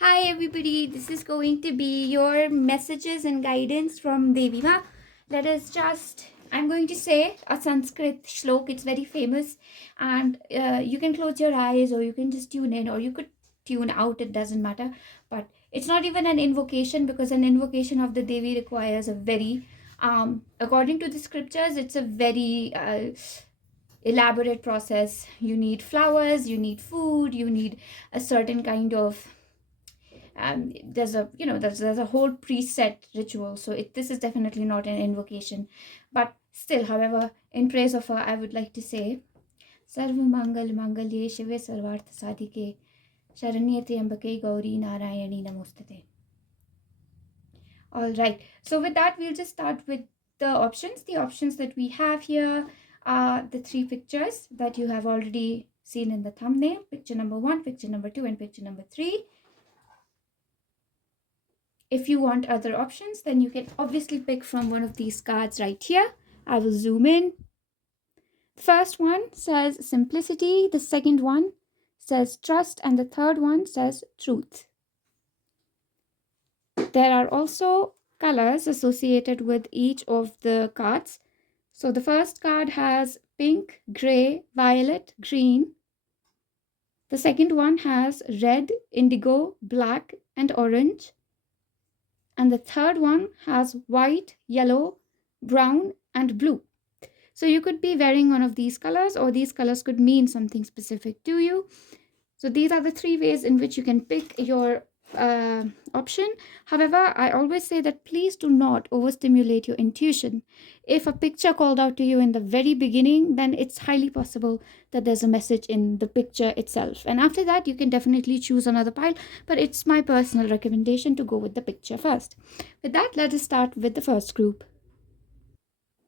Hi everybody, this is going to be your messages and guidance from Devi Ma. I'm going to say a Sanskrit shlok, it's very famous, and you can close your eyes or you can just tune in or you could tune out, it doesn't matter. But it's not even an invocation because an invocation of the Devi requires a very, according to the scriptures, it's a very elaborate process. You need flowers, you need food, you need a certain kind of there's a whole preset ritual, so this is definitely not an invocation. But still, however, in praise of her, I would like to say sarva mangal mangalye shive sarvartha sadhike sharanye triambake gauri narayani namostate. All right, so with that, we'll just start with the options that we have here are the three pictures that you have already seen in the thumbnail: picture number 1, picture number 2, and picture number 3. If you want other options, then you can obviously pick from one of these cards right here. I will zoom in. The first one says simplicity, the second one says trust, and the third one says truth. There are also colors associated with each of the cards. So the first card has pink, gray, violet, green. The second one has red, indigo, black, and orange. And the third one has white, yellow, brown, and blue. So you could be wearing one of these colors, or these colors could mean something specific to you. So these are the three ways in which you can pick your option. However, I always say that please do not overstimulate your intuition. If a picture called out to you in the very beginning, then it's highly possible that there's a message in the picture itself. And after that, you can definitely choose another pile, but it's my personal recommendation to go with the picture first. With that, let us start with the first group.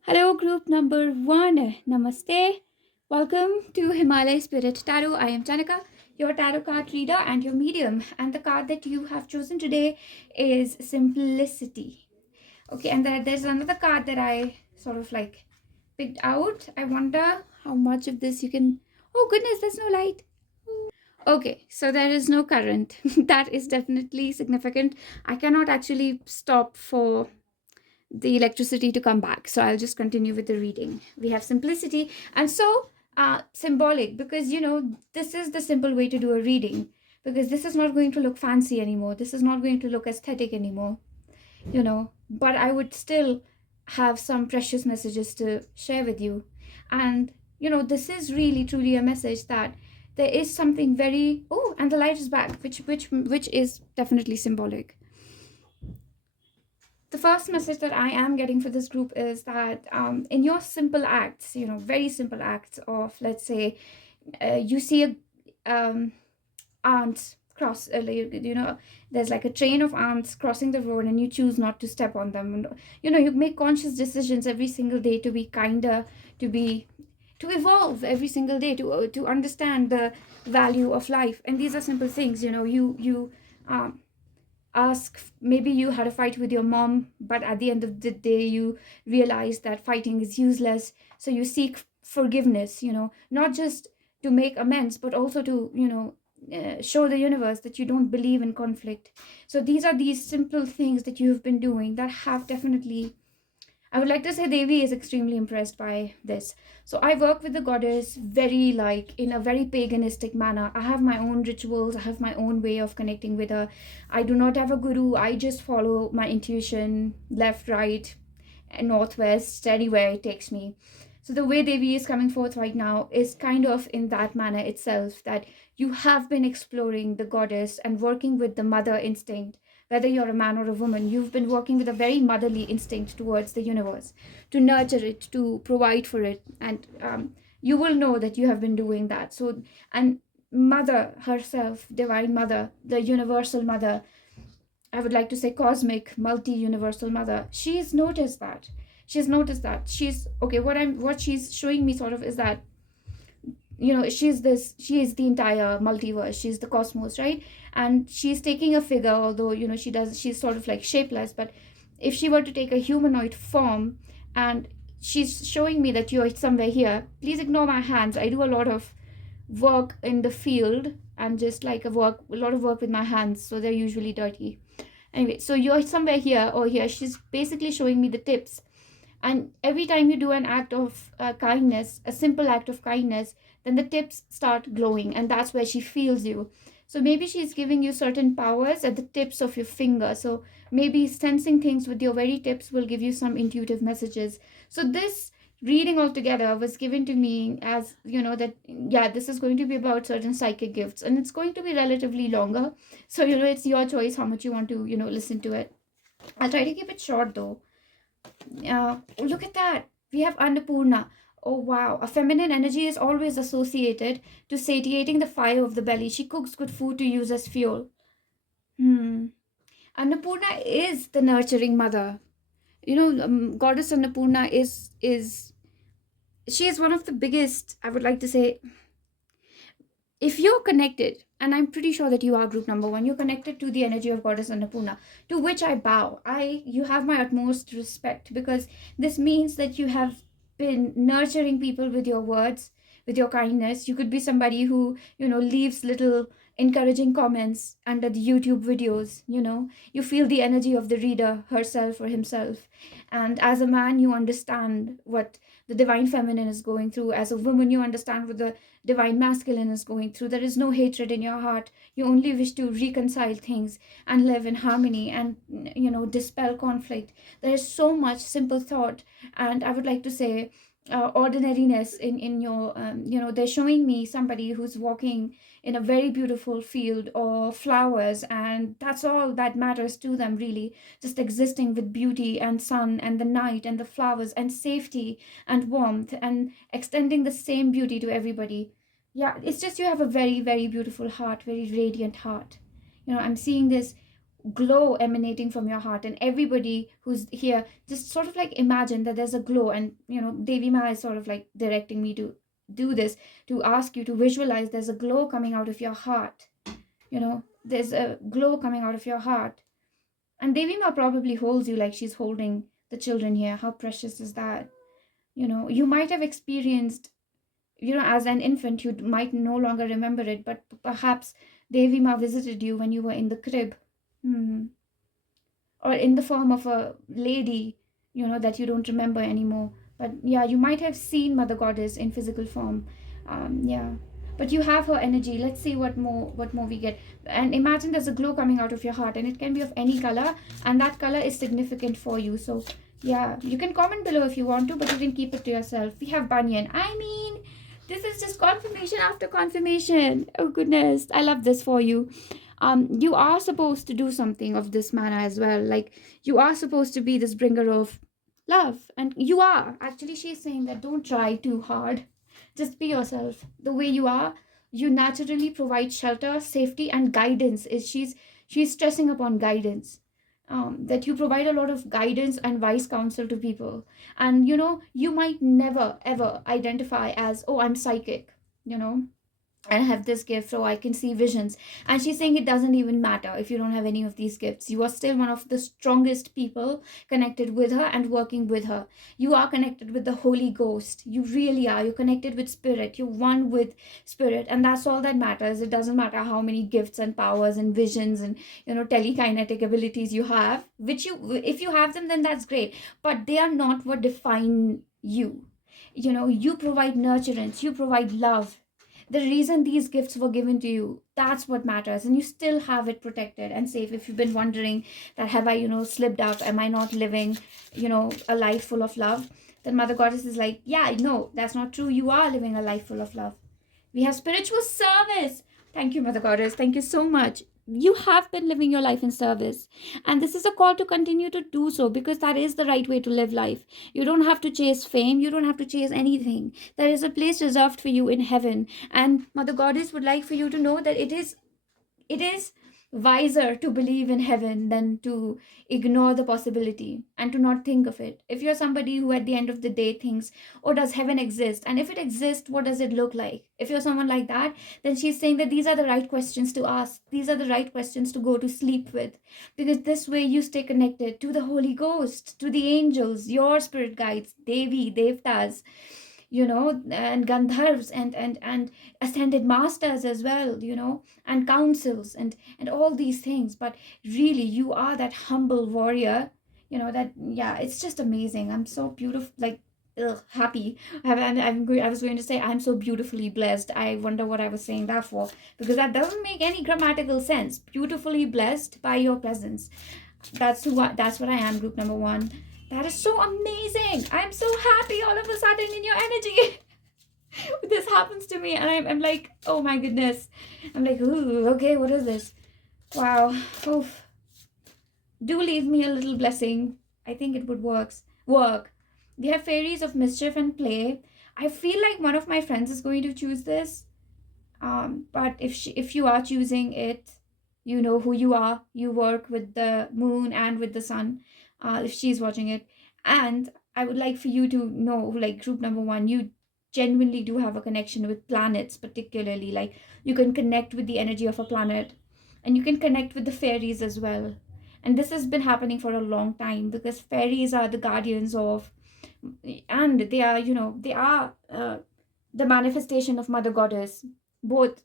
Hello, group number 1. Namaste. Welcome to Himalaya Spirit Tarot. I am Janika, your tarot card reader and your medium. And the card that you have chosen today is Simplicity. Okay, and there's another card that I sort of like picked out. I wonder how much of this you can... Oh goodness, there's no light. Okay, so there is no current. That is definitely significant. I cannot actually stop for the electricity to come back, so I'll just continue with the reading. We have simplicity, and so symbolic, because this is the simple way to do a reading, because this is not going to look fancy anymore, this is not going to look aesthetic anymore, but I would still have some precious messages to share with you. And this is really truly a message that there is something very... Oh, and the light is back, which is definitely symbolic. The first message that I am getting for this group is that in your simple acts, very simple acts of, let's say, you see ants cross, there's like a train of ants crossing the road and you choose not to step on them. You make conscious decisions every single day to be kinder, to evolve every single day, to understand the value of life. And these are simple things, you ask, maybe you had a fight with your mom, but at the end of the day you realize that fighting is useless, so you seek forgiveness, not just to make amends, but also to show the universe that you don't believe in conflict. So these are these simple things that you have been doing that have definitely... I would like to say Devi is extremely impressed by this. So I work with the goddess very in a very paganistic manner. I have my own rituals. I have my own way of connecting with her. I do not have a guru. I just follow my intuition, left, right, and northwest, anywhere it takes me. So the way Devi is coming forth right now is kind of in that manner itself, that you have been exploring the goddess and working with the mother instinct. Whether you're a man or a woman, you've been working with a very motherly instinct towards the universe, to nurture it, to provide for it. And you will know that you have been doing that. So, and mother herself, divine mother, the universal mother, I would like to say cosmic, multi-universal mother, she's noticed that. She's okay. What she's showing me sort of is that she is the entire multiverse, she's the cosmos, right? And she's taking a figure, although she's sort of like shapeless, but if she were to take a humanoid form, and she's showing me that you're somewhere here. Please ignore my hands, I do a lot of work in the field, and just like a lot of work with my hands, so they're usually dirty. Anyway, so you're somewhere here or here. She's basically showing me the tips. And every time you do an act of kindness, a simple act of kindness, then the tips start glowing, and that's where she feels you. So maybe she's giving you certain powers at the tips of your finger. So maybe sensing things with your very tips will give you some intuitive messages. So this reading altogether was given to me as, that, yeah, this is going to be about certain psychic gifts, and it's going to be relatively longer. So, it's your choice how much you want to, listen to it. I'll try to keep it short though. Look at that. We have Annapurna. Oh wow. A feminine energy is always associated to satiating the fire of the belly. She cooks good food to use as fuel. Annapurna is the nurturing mother. Goddess Annapurna is she is one of the biggest, I would like to say, if you're connected, and I'm pretty sure that you are group number 1, you're connected to the energy of Goddess Annapurna, to which I bow. You have my utmost respect, because this means that you have been nurturing people with your words, with your kindness. You could be somebody who, leaves little encouraging comments under the YouTube videos. You feel the energy of the reader, herself or himself. And as a man, you understand what the divine feminine is going through. As a woman, you understand what the divine masculine is going through. There is no hatred in your heart. You only wish to reconcile things and live in harmony and, dispel conflict. There is so much simple thought, and I would like to say ordinariness in your, they're showing me somebody who's walking in a very beautiful field or flowers, and that's all that matters to them, really. Just existing with beauty and sun and the night and the flowers and safety and warmth, and extending the same beauty to everybody. Yeah, it's just you have a very, very beautiful heart, very radiant heart. I'm seeing this glow emanating from your heart, and everybody who's here, just sort of like imagine that there's a glow. And Devi Ma is sort of like directing me to do this, to ask you to visualize there's a glow coming out of your heart. There's a glow coming out of your heart, and Devi Ma probably holds you like she's holding the children here. How precious is that? You might have experienced, as an infant, you might no longer remember it, but perhaps Devi Ma visited you when you were in the crib. Or in the form of a lady, that you don't remember anymore. But yeah, you might have seen Mother Goddess in physical form. Yeah. But you have her energy. Let's see what more we get. And imagine there's a glow coming out of your heart, and it can be of any color, and that color is significant for you. So yeah, you can comment below if you want to, but you can keep it to yourself. We have Banyan. I mean, this is just confirmation after confirmation. Oh goodness, I love this for you. You are supposed to do something of this manner as well. Like, you are supposed to be this bringer of love, and you are. Actually, she's saying that don't try too hard. Just be yourself the way you are. You naturally provide shelter, safety, and guidance. She's stressing upon guidance. That you provide a lot of guidance and wise counsel to people. And you might never ever identify as, oh, I'm psychic, I have this gift, so I can see visions. And she's saying it doesn't even matter if you don't have any of these gifts. You are still one of the strongest people connected with her and working with her. You are connected with the Holy Ghost. You really are. You're connected with Spirit. You're one with Spirit. And that's all that matters. It doesn't matter how many gifts and powers and visions and, telekinetic abilities you have, which if you have them, then that's great. But they are not what define you. You provide nurturance. You provide love. The reason these gifts were given to you, that's what matters. And you still have it protected and safe. If you've been wondering that, have I, slipped out, am I not living, a life full of love, then Mother Goddess is like, yeah, no, that's not true. You are living a life full of love. We have spiritual service. Thank you, Mother Goddess. Thank you so much. You have been living your life in service, and this is a call to continue to do so, because that is the right way to live life. You don't have to chase fame. You don't have to chase anything. There is a place reserved for you in heaven, and Mother Goddess would like for you to know that it is wiser to believe in heaven than to ignore the possibility and to not think of it. If you're somebody who at the end of the day thinks, oh, does heaven exist? And if it exists, what does it look like? If you're someone like that, then she's saying that these are the right questions to ask. These are the right questions to go to sleep with. Because this way you stay connected to the Holy Ghost, to the angels, your spirit guides, Devi, Devtas. and Gandharvs and ascended masters as well, and councils and all these things. But really, you are that humble warrior, that, yeah, it's just amazing. I'm so beautiful, like, happy. I was going to say I'm so beautifully blessed. I wonder what I was saying that for, because that doesn't make any grammatical sense. Beautifully blessed by your presence. That's what I am, group number 1. That is so amazing. I'm so happy all of a sudden in your energy. This happens to me, and I'm like, oh my goodness. I'm like, ooh, okay, what is this? Wow. Oof. Do leave me a little blessing. I think it would work. They have fairies of mischief and play. I feel like one of my friends is going to choose this. But if you are choosing it, you know who you are. You work with the moon and with the sun. If she's watching it, and I would like for you to know, like, group number 1, you genuinely do have a connection with planets, particularly. Like, you can connect with the energy of a planet, and you can connect with the fairies as well. And this has been happening for a long time, because fairies are the guardians of, and they are the manifestation of Mother Goddess. Both,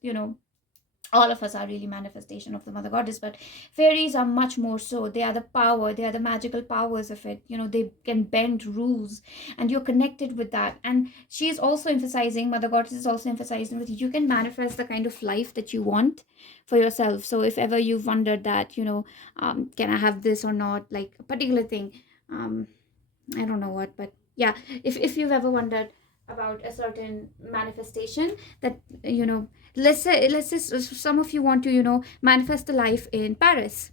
all of us are really manifestation of the Mother Goddess, but fairies are much more so. They are the power, they are the magical powers of it. They can bend rules, and you're connected with that. And she is also emphasizing, Mother Goddess is also emphasizing, that you can manifest the kind of life that you want for yourself. So if ever you've wondered that, can I have this or not, like a particular thing, I don't know what, but yeah, if you've ever wondered about a certain manifestation, that, let's say some of you want to, manifest a life in Paris.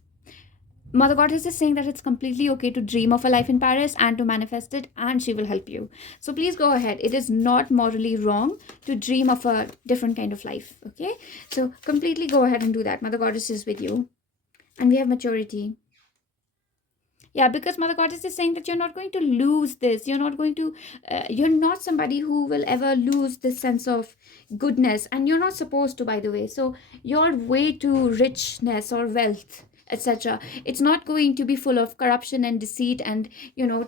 Mother Goddess is saying that it's completely okay to dream of a life in Paris and to manifest it, and she will help you. So please go ahead. It is not morally wrong to dream of a different kind of life, okay? So completely go ahead and do that. Mother Goddess is with you. And we have maturity. Yeah, because Mother Goddess is saying that you're not going to lose this. You're not somebody who will ever lose this sense of goodness. And you're not supposed to, by the way. So your way to richness or wealth, etc., it's not going to be full of corruption and deceit and,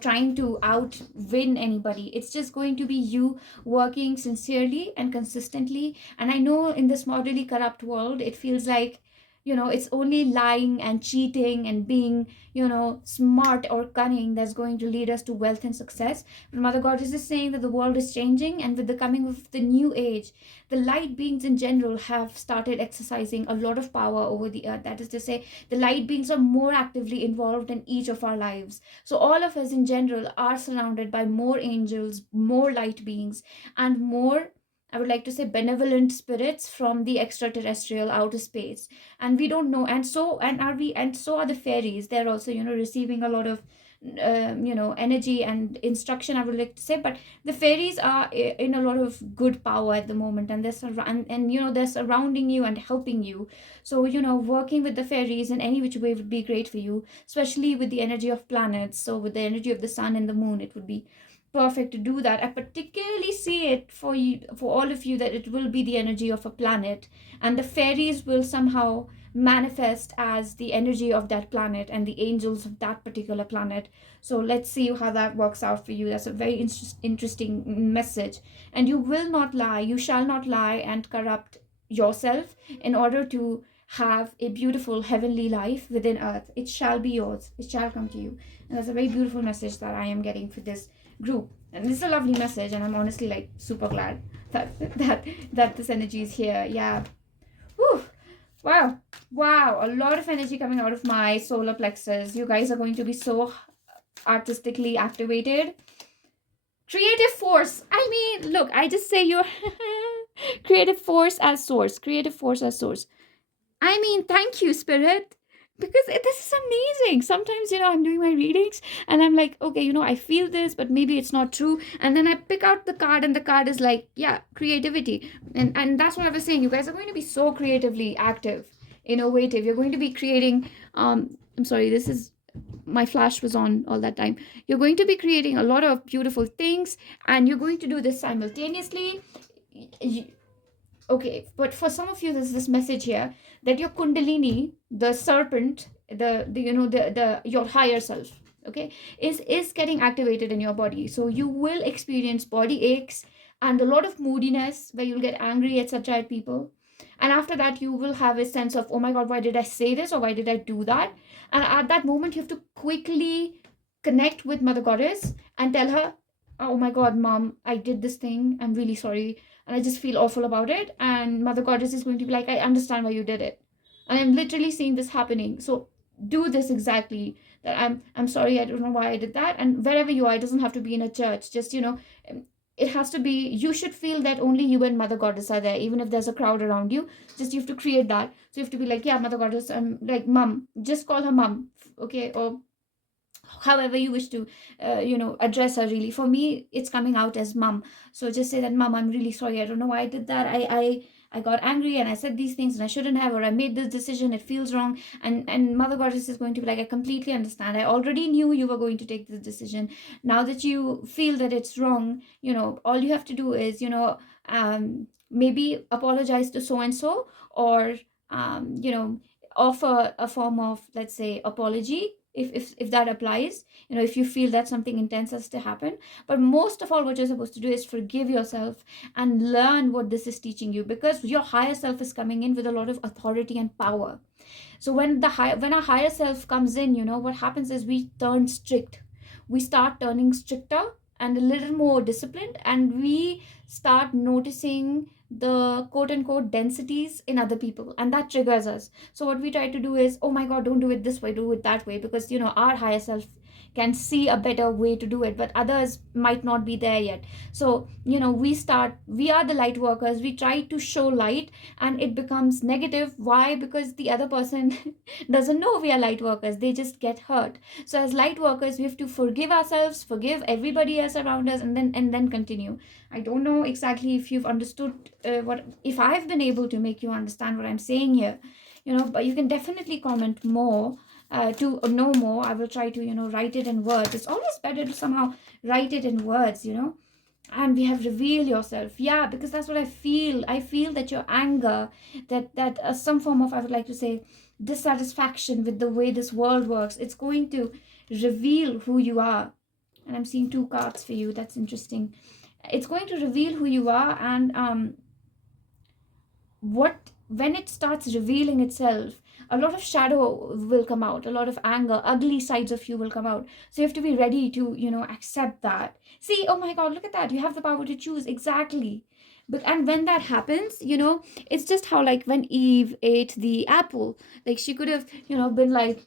trying to outwin anybody. It's just going to be you working sincerely and consistently. And I know in this morally corrupt world, it feels like, it's only lying and cheating and being, smart or cunning that's going to lead us to wealth and success. But Mother Goddess is saying that the world is changing, and with the coming of the new age, the light beings in general have started exercising a lot of power over the earth. That is to say, the light beings are more actively involved in each of our lives. So all of us in general are surrounded by more angels, more light beings, and more, I would like to say, benevolent spirits from the extraterrestrial outer space. And we don't know. And so are the fairies. They're also, receiving a lot of energy and instruction, I would like to say. But the fairies are in a lot of good power at the moment, and they're surrounding you and helping you. So, working with the fairies in any which way would be great for you, especially with the energy of planets. So with the energy of the sun and the moon, it would be perfect to do that. I particularly see it for you, for all of you, that it will be the energy of a planet, and the fairies will somehow manifest as the energy of that planet and the angels of that particular planet. So let's see how that works out for you. That's a very interesting message. And you will not lie, you shall not lie and corrupt yourself in order to have a beautiful heavenly life within earth. It shall be yours, it shall come to you. And that's a very beautiful message that I am getting for this group. And this is a lovely message, and I'm honestly like super glad that this energy is here. Yeah. Whew. Wow, a lot of energy coming out of my solar plexus. You guys are going to be so artistically activated. Creative force. I mean, look, I just say you're creative force as source. I mean, thank you, Spirit, because this is amazing. Sometimes, I'm doing my readings and I'm like, okay, I feel this, but maybe it's not true. And then I pick out the card, and the card is like, yeah, creativity. And that's what I was saying. You guys are going to be so creatively active, innovative. You're going to be creating, I'm sorry, this is, my flash was on all that time. You're going to be creating a lot of beautiful things, and you're going to do this simultaneously. Okay, but for some of you, there's this message here that your kundalini, the serpent, the your higher self, okay, is getting activated in your body. So you will experience body aches, and a lot of moodiness where you'll get angry at such people. And after that, you will have a sense of, oh my God, why did I say this, or why did I do that? And at that moment, you have to quickly connect with Mother Goddess and tell her, oh my God, Mom, I did this thing. I'm really sorry. And I just feel awful about it. And Mother Goddess is going to be like, I understand why you did it. And I'm literally seeing this happening. So do this exactly. That I'm sorry, I don't know why I did that. And wherever you are, it doesn't have to be in a church. Just, it has to be, you should feel that only you and Mother Goddess are there, even if there's a crowd around you. Just you have to create that. So you have to be like, yeah, Mother Goddess, like Mom, just call her Mom, okay? Or however you wish to address her. Really, for me, it's coming out as Mom. So just say that, Mom, I'm really sorry, I don't know why I did that. I got angry and I said these things and I shouldn't have, or I made this decision, it feels wrong. And Mother Goddess is going to be like, I completely understand, I already knew you were going to take this decision. Now that you feel that it's wrong, all you have to do is, maybe apologize to so and so, or offer a form of, let's say, apology, if that applies, if you feel that something intense has to happen. But most of all, what you're supposed to do is forgive yourself and learn what this is teaching you, because your higher self is coming in with a lot of authority and power. So when our higher self comes in, what happens is we turn strict. We start turning stricter and a little more disciplined, and we start noticing the quote unquote densities in other people, and that triggers us. So what we try to do is, oh my God, don't do it this way, do it that way, because our higher self can see a better way to do it, but others might not be there yet. So we are the light workers, we try to show light, and it becomes negative. Why? Because the other person doesn't know we are light workers, they just get hurt. So as light workers, we have to forgive ourselves, forgive everybody else around us, and then continue. I don't know exactly if you've understood what if I've been able to make you understand what I'm saying here, but you can definitely comment more to know more. I will try to write it in words. It's always better to somehow write it in words. And we have reveal yourself, yeah, because that's what I feel that your anger, that some form of, I would like to say, dissatisfaction with the way this world works, it's going to reveal who you are. And I'm seeing 2 cards for you. That's interesting. It's going to reveal who you are, and when it starts revealing itself, a lot of shadow will come out, a lot of anger, ugly sides of you will come out. So you have to be ready to accept that. See, oh my God, look at that, you have the power to choose. Exactly. And when that happens, it's just how, like, when Eve ate the apple, like, she could have been like,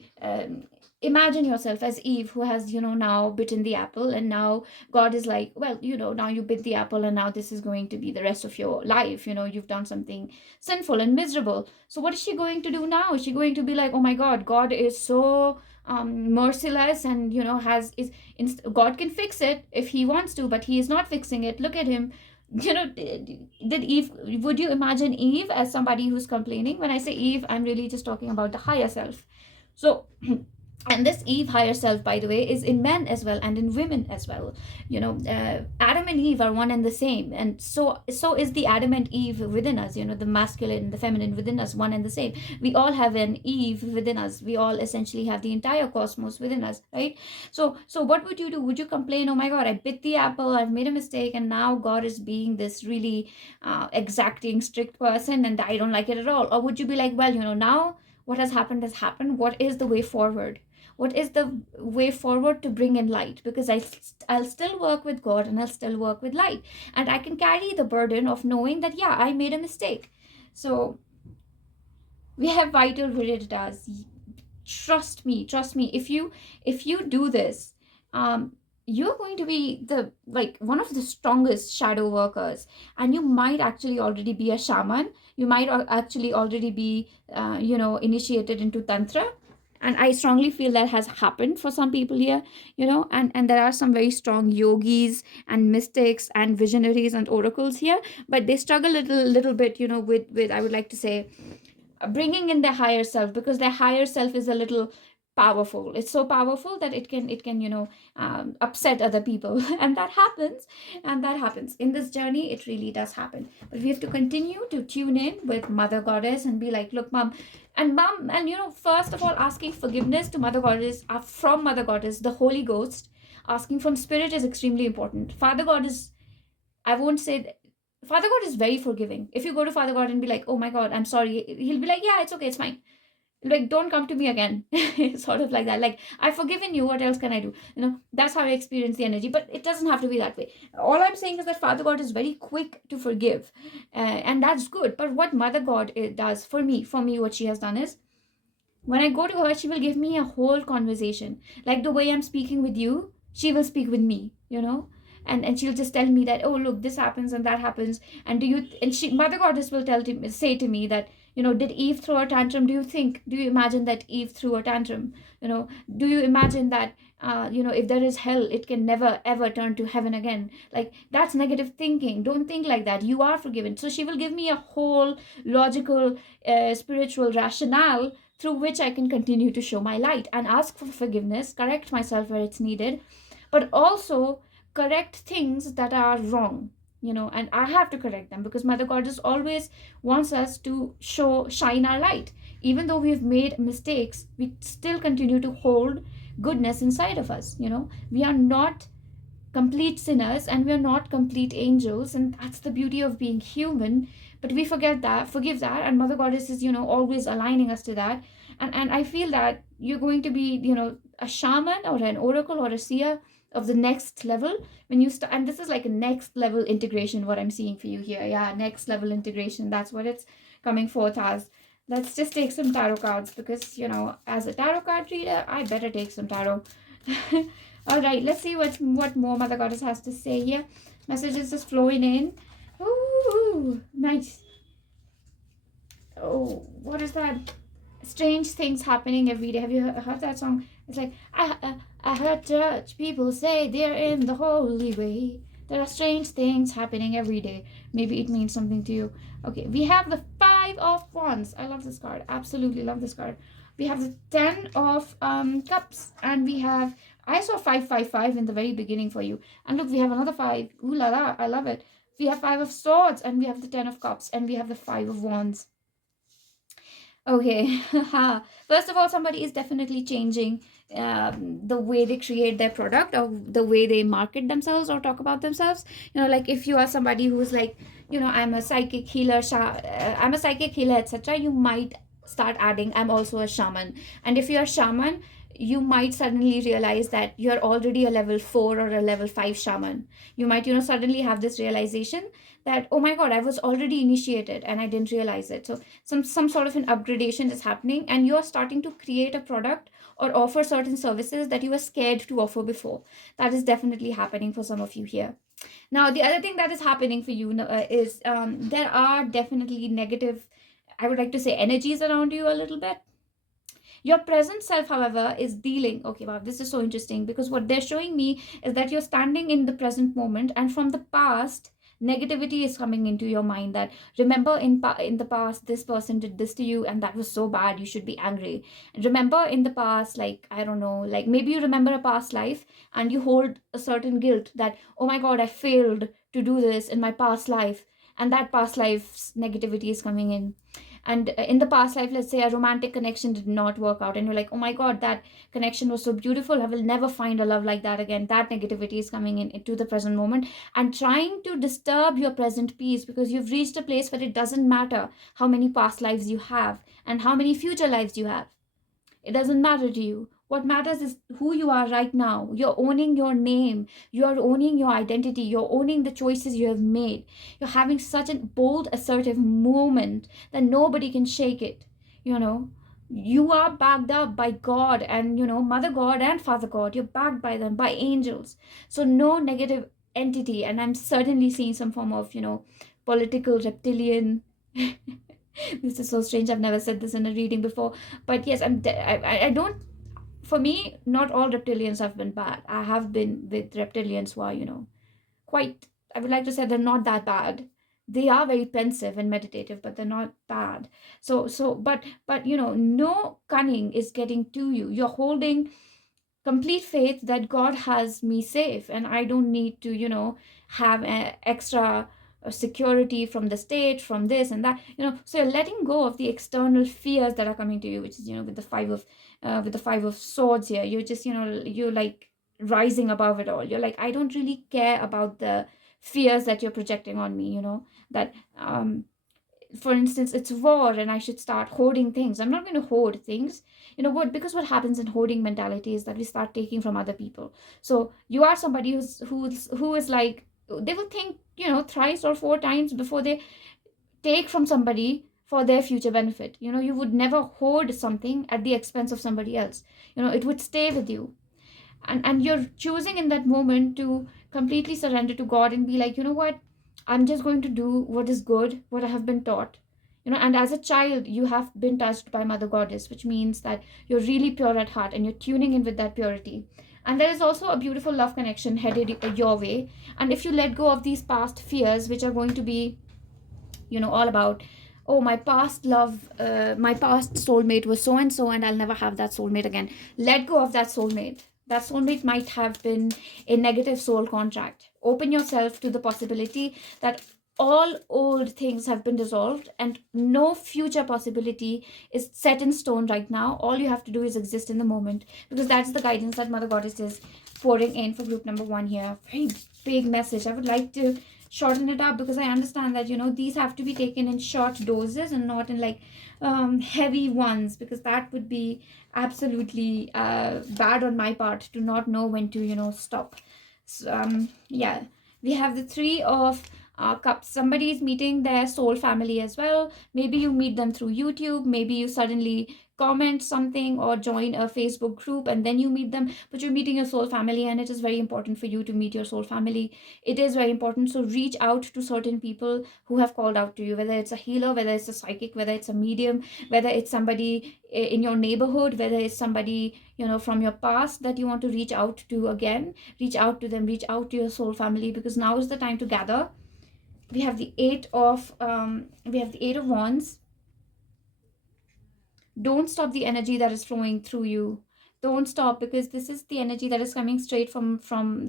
imagine yourself as Eve, who has now bitten the apple, and now God is like, well, now you bit the apple, and now this is going to be the rest of your life. You've done something sinful and miserable. So what is she going to do now? Is she going to be like, oh my God, God is so merciless, and God can fix it if he wants to, but he is not fixing it. Look at him. Did Eve, would you imagine Eve as somebody who's complaining? When I say Eve, I'm really just talking about the higher self. So and this Eve higher self, by the way, is in men as well and in women as well. Adam and Eve are one and the same, and so is the Adam and Eve within us. The masculine, the feminine within us, one and the same. We all have an Eve within us. We all essentially have the entire cosmos within us, right? So what would you do? Would you complain, oh my God, I bit the apple, I've made a mistake, and now God is being this really exacting, strict person, and I don't like it at all? Or would you be like, well, now what has happened, what is the way forward? What is the way forward to bring in light? Because I'll still work with God, and I'll still work with light, and I can carry the burden of knowing that, yeah, I made a mistake. So we have vital veritas. Trust me. If you do this, you're going to be one of the strongest shadow workers, and you might actually already be a shaman. You might actually already be initiated into tantra. And I strongly feel that has happened for some people here, and there are some very strong yogis and mystics and visionaries and oracles here, but they struggle a little bit, with I would like to say, bringing in their higher self, because their higher self is a little powerful. It's so powerful that it can upset other people, and that happens in this journey. It really does happen, but we have to continue to tune in with Mother Goddess and be like, look, Mom, and first of all, asking forgiveness to Mother Goddess, from Mother Goddess, the Holy Ghost. Asking from Spirit is extremely important. Father God is I won't say that. Father God is very forgiving. If you go to Father God and be like, oh my God, I'm sorry, he'll be like, yeah, it's okay, it's fine, like, don't come to me again. Sort of like that, like, I've forgiven you, what else can I do? That's how I experience the energy. But it doesn't have to be that way. All I'm saying is that Father God is very quick to forgive, and that's good. But what Mother God does for me, what she has done is, when I go to her, she will give me a whole conversation. Like the way I'm speaking with you, she will speak with me, and she'll just tell me that, oh, look, this happens and that happens. And Mother Goddess will say to me that, did Eve throw a tantrum? Do you imagine that Eve threw a tantrum? Do you imagine that, if there is hell, it can never ever turn to heaven again? Like, that's negative thinking. Don't think like that. You are forgiven. So she will give me a whole logical, spiritual rationale through which I can continue to show my light and ask for forgiveness, correct myself where it's needed, but also correct things that are wrong, and I have to correct them, because Mother Goddess always wants us to shine our light. Even though we've made mistakes, we still continue to hold goodness inside of us. We are not complete sinners and we are not complete angels, and that's the beauty of being human. But we forgive that, and Mother Goddess is, always aligning us to that. And I feel that you're going to be, a shaman or an oracle or a seer of the next level when you start. And this is like a next level integration, what I'm seeing for you here. Yeah, next level integration, that's what it's coming forth as. Let's just take some tarot cards, because as a tarot card reader, I better take some tarot. All right, let's see what more Mother Goddess has to say here. Messages just flowing in. Ooh, nice. Oh, what is that? Strange things happening every day. Have you heard that song? It's like, I heard church people say they're in the holy way. There are strange things happening every day. Maybe it means something to you. Okay, we have the 5 of Wands. I love this card. Absolutely love this card. We have the 10 of Cups, and we have, I saw 555 in the very beginning for you. And look, we have another 5. Ooh la la, I love it. We have 5 of Swords, and we have the 10 of Cups, and we have the 5 of Wands. Okay. First of all, somebody is definitely changing the way they create their product, or the way they market themselves or talk about themselves. Like, if you are somebody who's like, I'm a psychic healer, etc., you might start adding, I'm also a shaman. And if you're a shaman, you might suddenly realize that you're already a level 4 or a level 5 shaman. You might, suddenly have this realization that, oh my God, I was already initiated and I didn't realize it. So some sort of an upgradation is happening, and you're starting to create a product or offer certain services that you were scared to offer before. That is definitely happening for some of you here. Now, the other thing that is happening for you is there are definitely negative, I would like to say, energies around you a little bit. Your present self, however, is dealing. Okay, wow, this is so interesting, because what they're showing me is that you're standing in the present moment, and from the past, negativity is coming into your mind, that remember in the past this person did this to you and that was so bad, you should be angry. And remember in the past, like, I don't know, like maybe you remember a past life and you hold a certain guilt that, oh my God, I failed to do this in my past life, and that past life's negativity is coming in. And in the past life, let's say a romantic connection did not work out, and you're like, oh my God, that connection was so beautiful, I will never find a love like that again. That negativity is coming in into the present moment and trying to disturb your present peace, because you've reached a place where it doesn't matter how many past lives you have and how many future lives you have. It doesn't matter to you. What matters is who you are right now. You're owning your name. You're owning your identity. You're owning the choices you have made. You're having such a bold, assertive moment that nobody can shake it. You are backed up by God and, Mother God and Father God. You're backed by them, by angels. So no negative entity. And I'm certainly seeing some form of, political reptilian. This is so strange. I've never said this in a reading before. But yes, I don't, for me, not all reptilians have been bad. I have been with reptilians who are, quite, I would like to say they're not that bad. They are very pensive and meditative, but they're not bad. But no cunning is getting to you. You're holding complete faith that God has me safe, and I don't need to, have extra security from the state, from this and that. So you're letting go of the external fears that are coming to you, which is, with the 5 of swords here. You're just, you're like rising above it all. You're like, I don't really care about the fears that you're projecting on me, that for instance, it's war and I should start hoarding things. I'm not going to hoard things. What? Because what happens in hoarding mentality is that we start taking from other people. So you are somebody who is like, they will think, thrice or four times before they take from somebody for their future benefit. You would never hoard something at the expense of somebody else. It would stay with you. And you're choosing in that moment to completely surrender to God and be like, what, I'm just going to do what is good, what I have been taught. And as a child you have been touched by Mother Goddess, which means that you're really pure at heart and you're tuning in with that purity. And there is also a beautiful love connection headed your way. And if you let go of these past fears, which are going to be, all about, oh, my past love, my past soulmate was so and so and I'll never have that soulmate again. Let go of that soulmate. That soulmate might have been a negative soul contract. Open yourself to the possibility that all old things have been dissolved and no future possibility is set in stone right now. All you have to do is exist in the moment, because that's the guidance that Mother Goddess is pouring in for group number 1 here. Very big message. I would like to shorten it up because I understand that these have to be taken in short doses and not in like heavy ones, because that would be absolutely bad on my part to not know when to stop. So, yeah, we have the 3 of cups. Somebody is meeting their soul family as well. Maybe you meet them through YouTube, maybe you suddenly comment something or join a Facebook group and then you meet them, but you're meeting your soul family, and it is very important for you to meet your soul family. It is very important. So reach out to certain people who have called out to you, whether it's a healer, whether it's a psychic, whether it's a medium, whether it's somebody in your neighborhood, whether it's somebody from your past that you want to reach out to again. Reach out to them, reach out to your soul family, because now is the time to gather. We have the 8 of Wands. Don't stop the energy that is flowing through you. Don't stop, because this is the energy that is coming straight from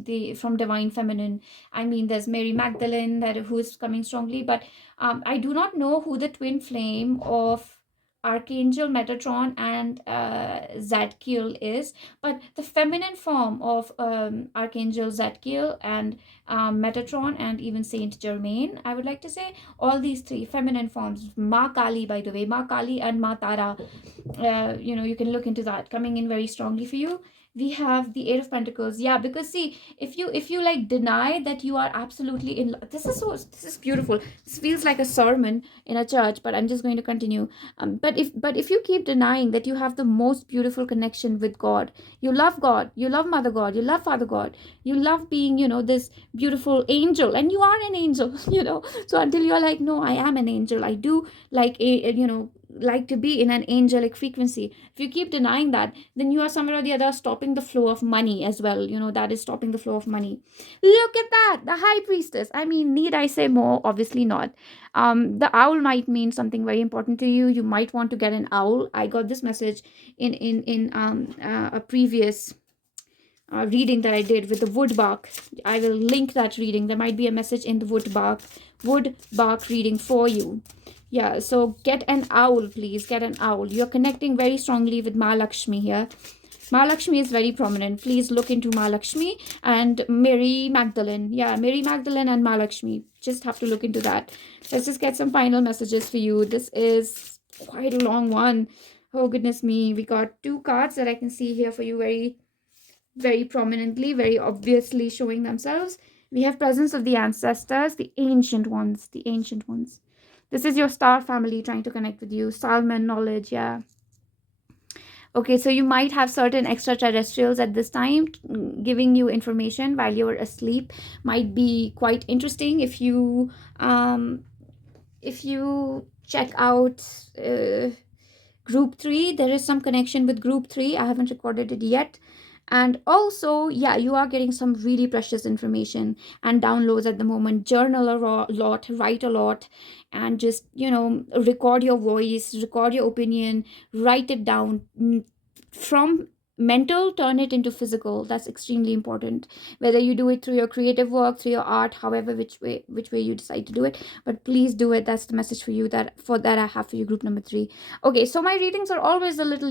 divine feminine. I mean, there's Mary Magdalene who is coming strongly, but I do not know who the twin flame of Archangel Metatron and Zadkiel is, but the feminine form of Archangel Zadkiel and Metatron and even Saint Germain, I would like to say, all these 3 feminine forms, Ma Kali, by the way, Ma Kali and Ma Tara, you can look into that, coming in very strongly for you. We have the 8 of Pentacles. Yeah, because see, if you like deny that you are absolutely in love, this is beautiful. This feels like a sermon in a church, but I'm just going to continue. But if you keep denying that you have the most beautiful connection with God, you love God, you love Mother God, you love Father God, you love being this beautiful angel, and you are an angel. So until you're like, no, I am an angel, I do like like to be in an angelic frequency, if you keep denying that, then you are somewhere or the other stopping the flow of money as well. That is stopping the flow of money. Look at that, the High Priestess. I mean, need I say more? Obviously not. The owl might mean something very important to you. You might want to get an owl. I got this message in a previous reading that I did with the wood bark. I will link that reading. There might be a message in the wood bark reading for you. Yeah, so get an owl, please. Get an owl. You're connecting very strongly with Ma Lakshmi here. Ma Lakshmi is very prominent. Please look into Ma Lakshmi and Mary Magdalene. Yeah, Mary Magdalene and Ma Lakshmi. Just have to look into that. Let's just get some final messages for you. This is quite a long one. Oh, goodness me. We got 2 cards that I can see here for you very, very prominently, very obviously showing themselves. We have presence of the ancestors, the ancient ones, the ancient ones. This is your star family trying to connect with you. Salmon knowledge, yeah. Okay, so you might have certain extraterrestrials at this time giving you information while you're asleep. Might be quite interesting if you check out group 3. There is some connection with group 3. I haven't recorded it yet. And also, yeah, you are getting some really precious information and downloads at the moment. Journal a lot, write a lot, and just, record your voice, record your opinion, write it down. From mental, turn it into physical. That's extremely important, whether you do it through your creative work, through your art, however, which way you decide to do it, but please do it. That's the message for you, that I have for you, group number 3. Okay, so my readings are always a little,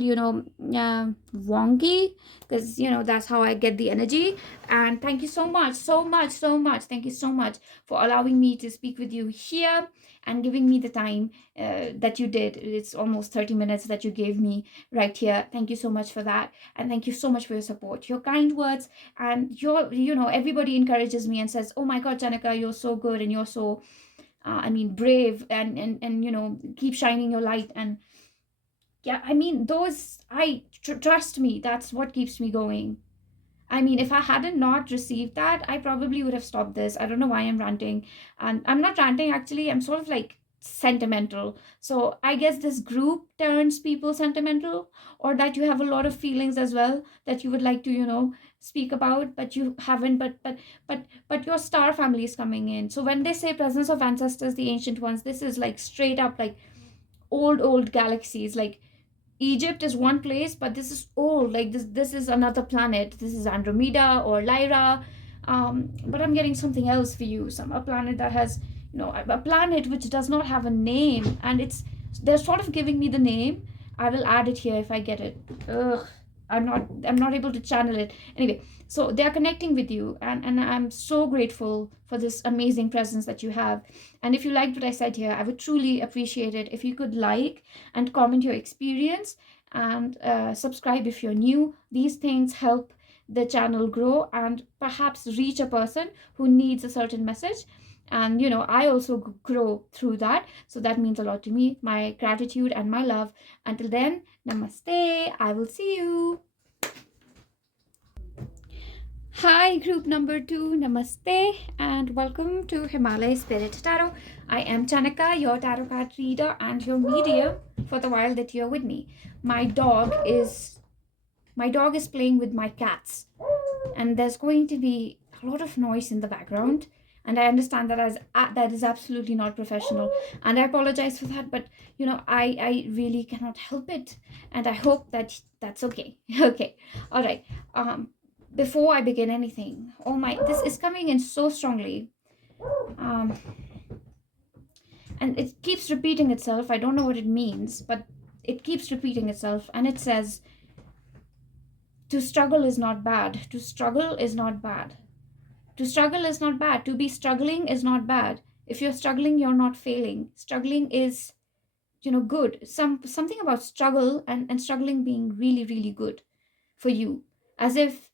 wonky, because that's how I get the energy. And thank you so much, thank you so much for allowing me to speak with you here and giving me the time that you did. It's almost 30 minutes that you gave me right here. Thank you so much for that, and thank you so much for your support, your kind words, and everybody encourages me and says, oh my god, Janika, you're so good, and you're so brave, and keep shining your light. And yeah, those, trust me, that's what keeps me going. If I hadn't not received that, I probably would have stopped this. I don't know why I'm ranting. And I'm not ranting, actually. I'm sort of like sentimental. So I guess this group turns people sentimental, or that you have a lot of feelings as well that you would like to, speak about, but you haven't. But your star family is coming in. So when they say presence of ancestors, the ancient ones, this is like straight up like old galaxies. Like Egypt is one place, but this is old. Like this is another planet. This is Andromeda or Lyra. But I'm getting something else for you. A planet that has, a planet which does not have a name, and they're sort of giving me the name. I will add it here if I get it. Ugh, I'm not able to channel it. Anyway, so they are connecting with you, and I'm so grateful for this amazing presence that you have. And if you liked what I said here, I would truly appreciate it if you could like and comment your experience, and subscribe if you're new. These things help the channel grow and perhaps reach a person who needs a certain message. And I also grow through that, so that means a lot to me. My gratitude and my love. Until then, namaste. I will see you. Hi, group number 2, namaste, and welcome to Himalaya Spirit Tarot. I am Chanika, your tarot card reader and your medium for the while that you're with me. My dog is playing with my cats, and there's going to be a lot of noise in the background, and I understand that is absolutely not professional, and I apologize for that, but I really cannot help it, and I hope that that's okay. Okay, all right. Before I begin anything, this is coming in so strongly, and it keeps repeating itself. I don't know what it means, but it keeps repeating itself, and it says, to struggle is not bad. To struggle is not bad. To struggle is not bad. To be struggling is not bad. If you're struggling, you're not failing. Struggling is, good. Something about struggle and struggling being really, really good for you. As if,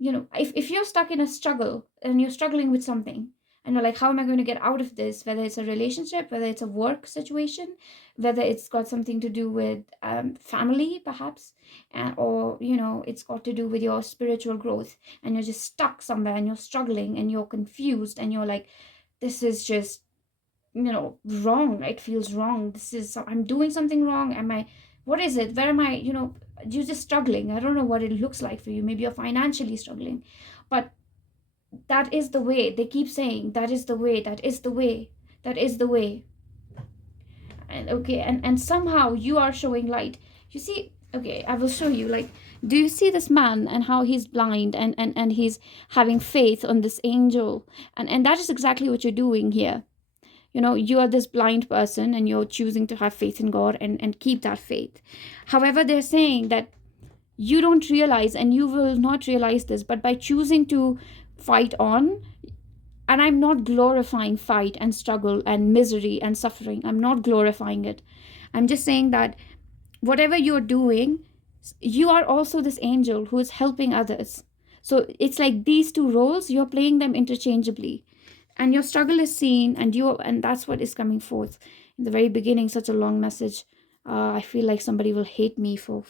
if you're stuck in a struggle and you're struggling with something, and you're like, how am I going to get out of this? Whether it's a relationship, whether it's a work situation, whether it's got something to do with family, perhaps, or it's got to do with your spiritual growth, and you're just stuck somewhere, and you're struggling, and you're confused, and you're like, this is just wrong. It feels wrong. I'm doing something wrong. What is it? Where am I? You're just struggling. I don't know what it looks like for you. Maybe you're financially struggling, but that is the way. They keep saying, that is the way, that is the way, that is the way. And okay, and somehow you are showing light. You see, okay, I will show you. Like, do you see this man and how he's blind, and he's having faith on this angel, and that is exactly what you're doing here. You are this blind person, and you're choosing to have faith in God and keep that faith. However, they're saying that you don't realize, and you will not realize this, but by choosing to fight on, and I'm not glorifying fight and struggle and misery and suffering. I'm not glorifying it. I'm just saying that whatever you're doing, you are also this angel who is helping others. So it's like these two roles, you're playing them interchangeably, and your struggle is seen, and that's what is coming forth in the very beginning. Such a long message. I feel like somebody will hate me for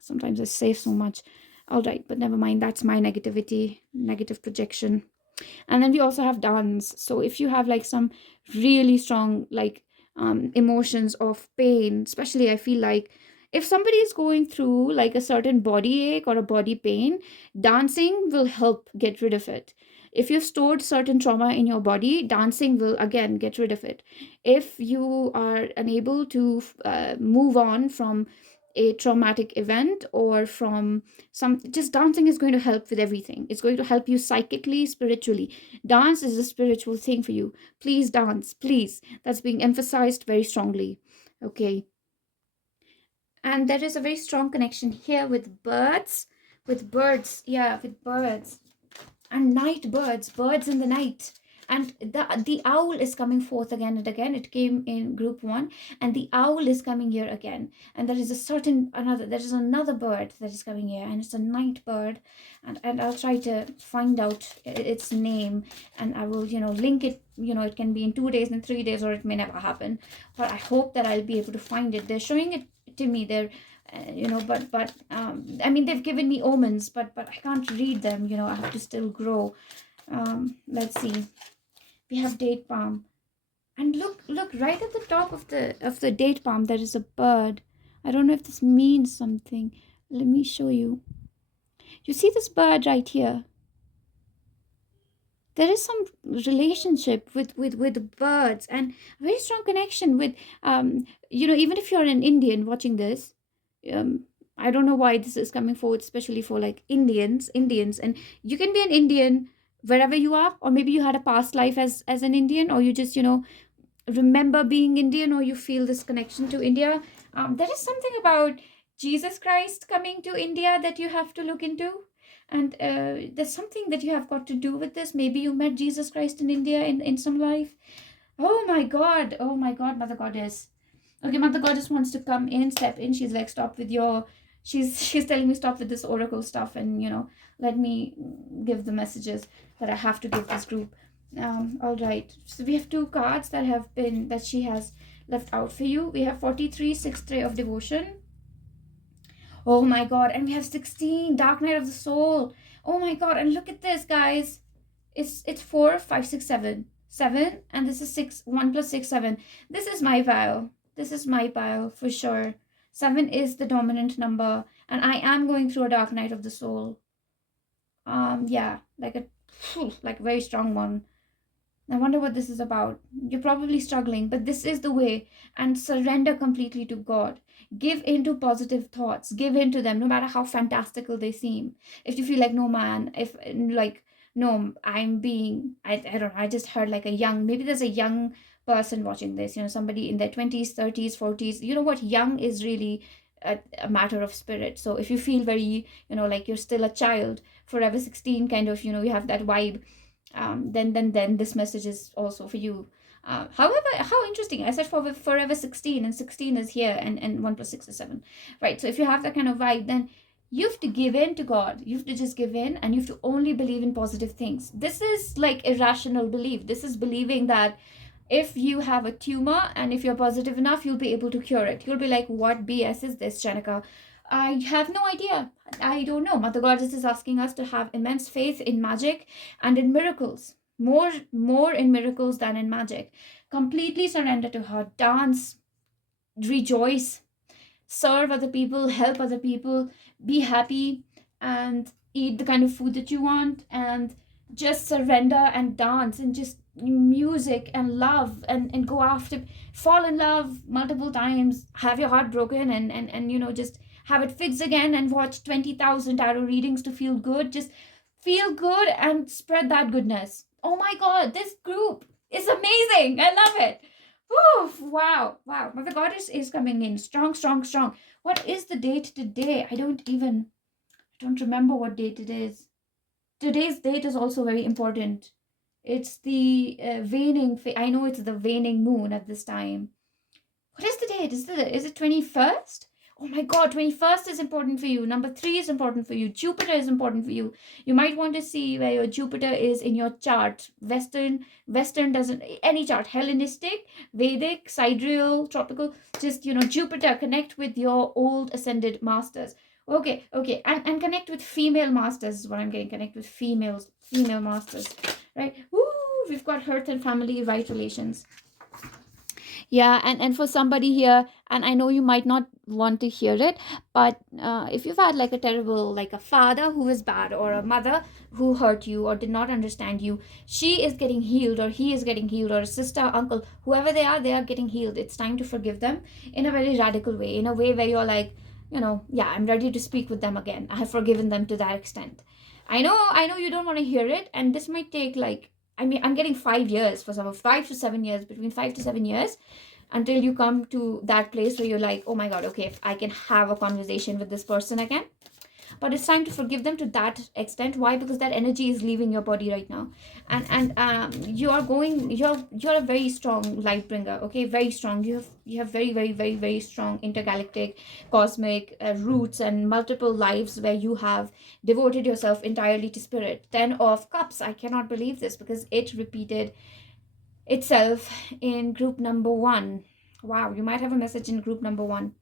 sometimes I say so much. All right, but never mind. That's my negative projection. And then we also have dance. So if you have like some really strong emotions of pain, especially, I feel like if somebody is going through like a certain body ache or a body pain, dancing will help get rid of it. If you've stored certain trauma in your body, dancing will again get rid of it. If you are unable to move on from a traumatic event or from some, just dancing is going to help with everything. It's going to help you psychically, spiritually. Dance is a spiritual thing for you. Please dance, please. That's being emphasized very strongly. Okay. And there is a very strong connection here with birds. With birds, yeah, with birds. And night birds, birds in the night. And the owl is coming forth again and again. It came in group 1, and the owl is coming here again. And there is another bird that is coming here, and it's a night bird. And I'll try to find out its name, and I will, link it. It can be in 2 days, in 3 days, or it may never happen. But I hope that I'll be able to find it. They're showing it to me. They're but I mean, they've given me omens, but I can't read them. I have to still grow. Let's see. We have date palm, and look right at the top of the date palm, there is a bird. I don't know if this means something. Let me show you. You see this bird right here? There is some relationship with birds, and a very strong connection with even if you're an Indian watching this. I don't know why this is coming forward, especially for like Indians, and you can be an Indian wherever you are, or maybe you had a past life as an Indian, or you just remember being Indian, or you feel this connection to India. There is something about Jesus Christ coming to India that you have to look into, and there's something that you have got to do with this. Maybe you met Jesus Christ in India in some life. Oh my God, Mother Goddess. Okay, Mother Goddess wants to come in, step in. She's like, stop with your, she's telling me stop with this oracle stuff, and let me give the messages that I have to give this group. All right, so we have 2 cards that she has left out for you. We have 43, 6th ray of devotion. Oh my God, and we have 16, dark night of the soul. Oh my God, and look at this, guys. It's 4, 5, 6, 7, and this is 6. 1 plus 6, 7. This is my pile. This is my pile for sure. 7 is the dominant number, and I am going through a dark night of the soul. Yeah, like a very strong one. I wonder what this is about. You're probably struggling, but this is the way. And surrender completely to God. Give in to positive thoughts. Give in to them, no matter how fantastical they seem. If you feel like, no, man, no, I'm being, I don't know, I just heard like maybe there's a young person watching this, somebody in their 20s, 30s, 40s. You know what? Young is really a matter of spirit. So if you feel very, like you're still a child, forever 16 kind of, you have that vibe, then this message is also for you. However, how interesting. I said for forever 16, and 16 is here, and 1 plus 6 is 7. Right, so if you have that kind of vibe, then you have to give in to God. You have to just give in, and you have to only believe in positive things. This is like irrational belief. This is believing that if you have a tumor and if you're positive enough, you'll be able to cure it. You'll be like, what BS is this, Janika? I have no idea. I don't know. Mother Goddess is asking us to have immense faith in magic and in miracles. More in miracles than in magic. Completely surrender to her. Dance, rejoice, serve other people, help other people, be happy, and eat the kind of food that you want, and just surrender and dance, and just music and love, and go after, fall in love multiple times, have your heart broken, and just have it fixed again, and watch 20,000 tarot readings to feel good. Just feel good and spread that goodness. Oh my God, this group is amazing. I love it. Oof, wow. Mother Goddess is coming in strong. What is the date today? I don't remember what date it is. Today's date is also very important. It's the waning. I know it's the waning moon at this time. What is the date? Is it 21st? Oh my God, 21st is important for you. Number 3 is important for you. Jupiter is important for you. You might want to see where your Jupiter is in your chart. Western doesn't, any chart, Hellenistic, Vedic, sidereal, tropical, just, Jupiter, connect with your old ascended masters. Okay, and connect with female masters is what I'm getting. Connect with female masters, right? Woo, we've got hearth and family, right relations. Yeah, and for somebody here, and I know you might not want to hear it, but if you've had like a terrible, like a father who is bad, or a mother who hurt you or did not understand you, she is getting healed, or he is getting healed, or a sister, uncle, whoever they are getting healed. It's time to forgive them in a very radical way, in a way where you're like, yeah, I'm ready to speak with them again. I have forgiven them to that extent. I know you don't want to hear it, and this might take like, I mean, I'm getting 5 years for some of 5 to 7 years, between 5 to 7 years, until you come to that place where you're like, oh my God, okay, if I can have a conversation with this person again. But it's time to forgive them to that extent. Why? Because that energy is leaving your body right now, and you're a very strong light bringer. Okay, very strong. You have very, very, very, very strong intergalactic cosmic roots and multiple lives where you have devoted yourself entirely to spirit. 10 of Cups, I cannot believe this, because it repeated itself in group number 1. Wow, you might have a message in group number 1.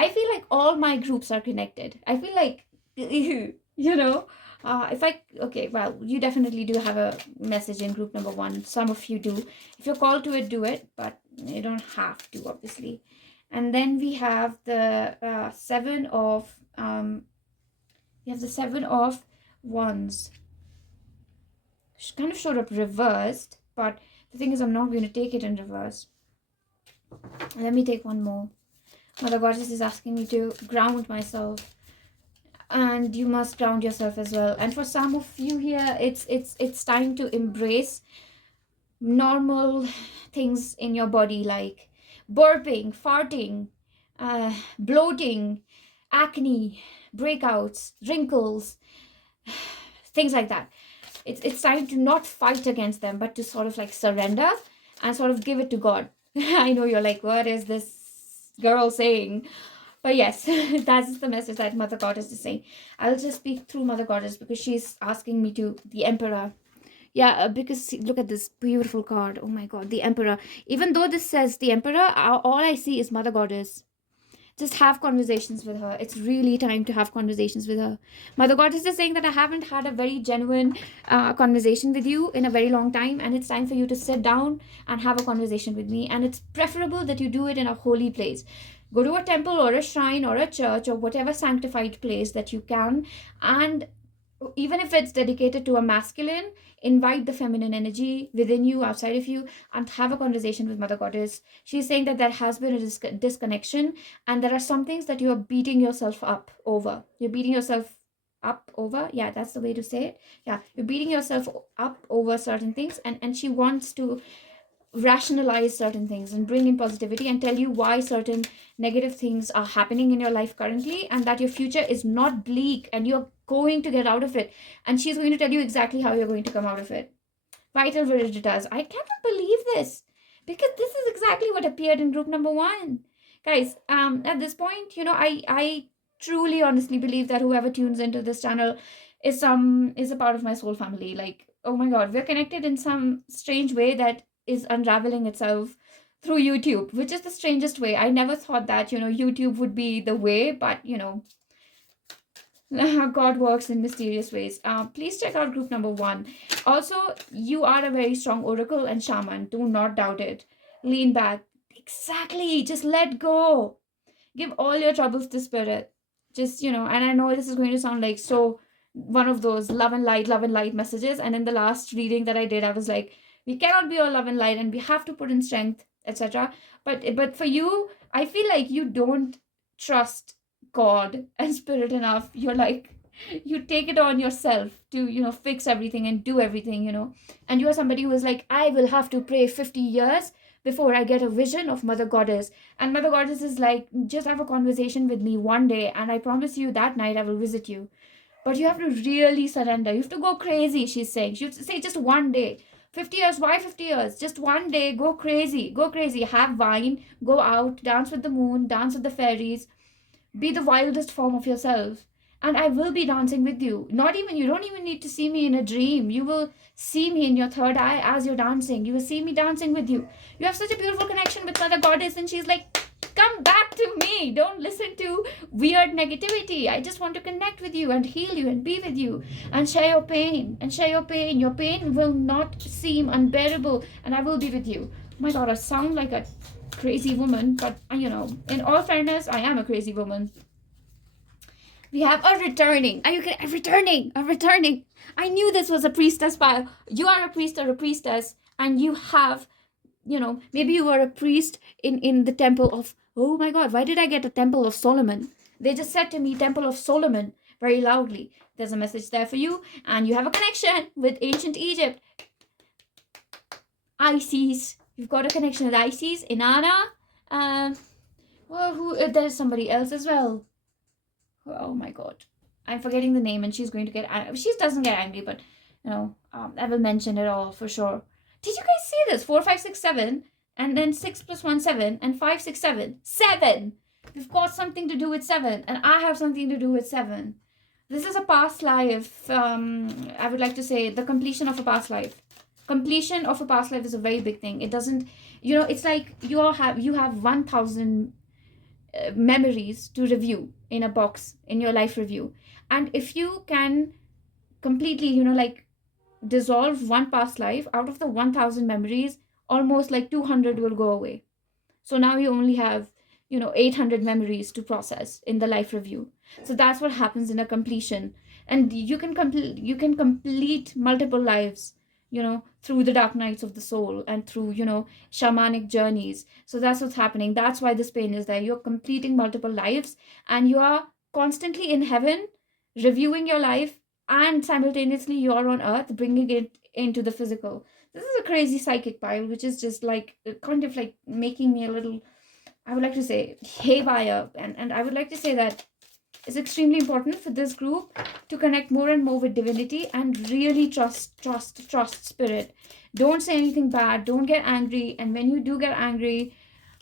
I feel like all my groups are connected. I feel like, okay, well, you definitely do have a message in group number 1. Some of you do. If you're called to it, do it, but you don't have to, obviously. And then we have the 7 of, we have the 7 of Wands. Kind of showed up reversed, but the thing is, I'm not going to take it in reverse. Let me take one more. Mother Goddess is asking me to ground myself, and you must ground yourself as well. And for some of you here, it's time to embrace normal things in your body, like burping, farting, bloating, acne, breakouts, wrinkles, things like that. It's time to not fight against them, but to sort of like surrender and sort of give it to God. I know you're like, what is this girl saying? But yes, that's the message that Mother Goddess is saying. I'll just speak through Mother Goddess because she's asking me to. The Emperor. Yeah, because look at this beautiful card. Oh my God, the Emperor. Even though this says the Emperor, all I see is Mother Goddess. Just have conversations with her. It's really time to have conversations with her. Mother Goddess is saying that I haven't had a very genuine conversation with you in a very long time, and it's time for you to sit down and have a conversation with me. And it's preferable that you do it in a holy place. Go to a temple or a shrine or a church or whatever sanctified place that you can, and even if it's dedicated to a masculine, invite the feminine energy within you, outside of you, and have a conversation with Mother Goddess. She's saying that there has been a disconnection, and there are some things that you are beating yourself up over. You're beating yourself up over. Yeah, that's the way to say it. Yeah, you're beating yourself up over certain things, and she wants to rationalize certain things and bring in positivity and tell you why certain negative things are happening in your life currently, and that your future is not bleak and you're going to get out of it. And she's going to tell you exactly how you're going to come out of it. Vital Viriditas. I cannot believe this, because this is exactly what appeared in group number 1. Guys, at this point, I truly honestly believe that whoever tunes into this channel is a part of my soul family. Like, oh my God, we're connected in some strange way that is unraveling itself through YouTube, which is the strangest way. I never thought that, YouTube would be the way, but, God works in mysterious ways. Please check out group number 1. Also, you are a very strong oracle and shaman. Do not doubt it. Lean back. Exactly. Just let go. Give all your troubles to spirit. Just, and I know this is going to sound like so one of those love and light messages. And in the last reading that I did, I was like, we cannot be all love and light, and we have to put in strength, etc. But for you, I feel like you don't trust God and spirit enough. You're like, you take it on yourself to fix everything and do everything, and you are somebody who is like, I will have to pray 50 years before I get a vision of Mother Goddess. And Mother Goddess is like, just have a conversation with me one day, and I promise you that night I will visit you. But you have to really surrender. You have to go crazy, she's saying. She have to say just one day. 50 years, why 50 years? Just one day, go crazy, have wine, go out, dance with the moon, dance with the fairies, be the wildest form of yourself, and I will be dancing with you. You don't even need to see me in a dream. You will see me in your third eye as you're dancing. You will see me dancing with you. You have such a beautiful connection with Mother Goddess, and she's like, come back to me. Don't listen to weird negativity. I just want to connect with you and heal you and be with you and share your pain. Your pain will not seem unbearable, and I will be with you. Oh my God, I sound like a crazy woman, but in all fairness, I am a crazy woman. We have a returning. Are you kidding? A returning. I knew this was a priestess pile. You are a priest or a priestess, and you have, maybe you are a priest in the temple of Oh my God, why did I get a Temple of Solomon? They just said to me, Temple of Solomon, very loudly. There's a message there for you, and you have a connection with ancient Egypt. Isis. You've got a connection with Isis, Inanna. There's somebody else as well. Oh my God. I'm forgetting the name, and she's going to get angry. She doesn't get angry, but I will mention it all for sure. Did you guys see this? 4, 5, 6, 7, and then 6 plus 1, 7, and 5, 6, 7. 7! We've got something to do with 7, and I have something to do with 7. This is a past life. I would like to say the completion of a past life. Completion of a past life is a very big thing. It doesn't, it's like you have 1,000 memories to review in a box in your life review, and if you can completely dissolve one past life, out of the 1,000 memories, almost like 200 will go away. So now you only have 800 memories to process in the life review. So that's what happens in a completion, and you can complete multiple lives through the dark nights of the soul and through shamanic journeys. So that's what's happening. That's why this pain is there. You're completing multiple lives, and you are constantly in heaven reviewing your life, and simultaneously you're on earth bringing it into the physical. This is a crazy psychic pile, which is just like kind of like making me a little, I would like to say, haywire. And I would like to say that it's extremely important for this group to connect more and more with divinity and really trust spirit. Don't say anything bad. Don't get angry. And when you do get angry,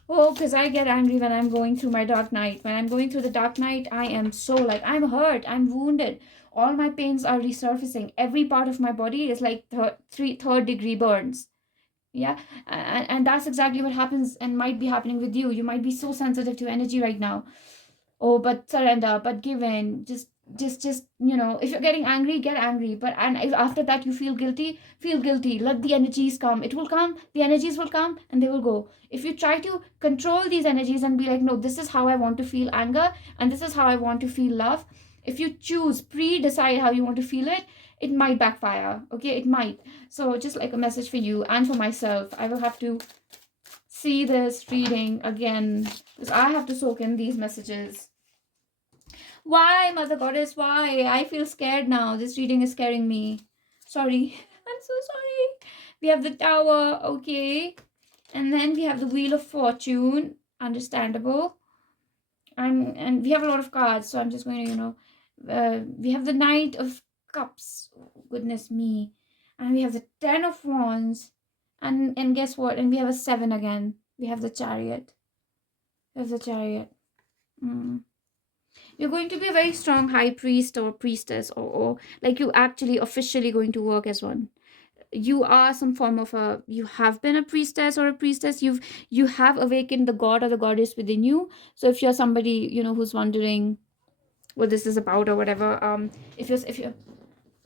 because I get angry when I'm going through my dark night. When I'm going through the dark night, I am so I'm hurt. I'm wounded. All my pains are resurfacing. Every part of my body is like third degree burns. Yeah, and that's exactly what happens and might be happening with you. You might be so sensitive to energy right now. Oh, but surrender, but give in. Just if you're getting angry, get angry. But and if after that you feel guilty, feel guilty. Let the energies come. It will come. The energies will come and they will go. If you try to control these energies and be like, no, this is how I want to feel anger and this is how I want to feel love. If you choose, pre-decide how you want to feel it, it might backfire. Okay, it might. So just like a message for you and for myself, I will have to see this reading again because I have to soak in these messages. Why, Mother Goddess? Why? I feel scared now. This reading is scaring me. Sorry. I'm so sorry. We have the Tower. Okay. And then we have the Wheel of Fortune. Understandable. And we have a lot of cards. So I'm just going to, we have the Knight of Cups. Oh, goodness me. And we have the 10 of Wands. And guess what? And we have a 7 again. We have the Chariot. There's the Chariot. You're going to be a very strong high priest or priestess, or like you actually officially going to work as one. You are some form of you have been a priestess or a priestess. You have awakened the god or the goddess within you. So if you're somebody who's wondering what this is about or whatever, if you're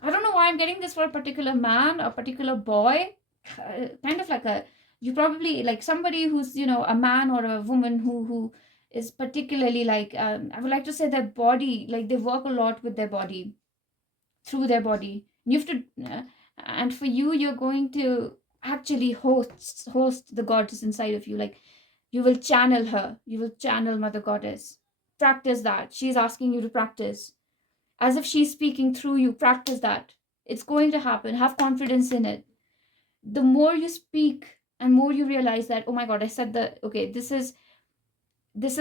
I don't know why I'm getting this for a particular man, a particular boy, kind of like you probably like somebody who's a man or a woman who is particularly like I would like to say their body, like they work a lot with their body, through their body. You have to and for you're going to actually host the goddess inside of you. Like you will channel her, you will channel Mother Goddess. Practice that. She's asking you to practice as if she's speaking through you. Practice that. It's going to happen. Have confidence in it. The more you speak and more you realize that, oh my God, I said that, okay, this is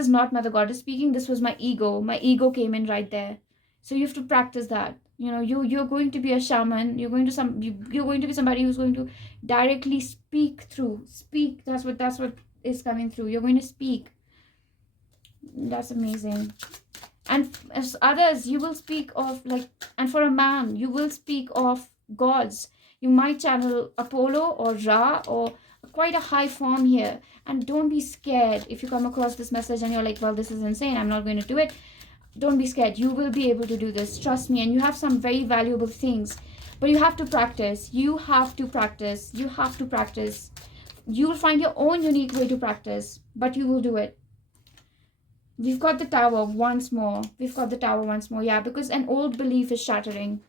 not Mother Goddess speaking. This was my ego. My ego came in right there. So you have to practice that. You're going to be a shaman. You're going to be somebody who's going to directly speak through. Speak. That's what is coming through. You're going to speak. That's amazing. And as others, you will speak of and for a man, you will speak of gods. You might channel Apollo or Ra or quite a high form here. And don't be scared if you come across this message and you're like, well, this is insane, I'm not going to do it. Don't be scared. You will be able to do this. Trust me. And you have some very valuable things. But you have to practice. You have to practice. You have to practice. You will find your own unique way to practice. But you will do it. We've got the Tower once more. Yeah, because an old belief is shattering.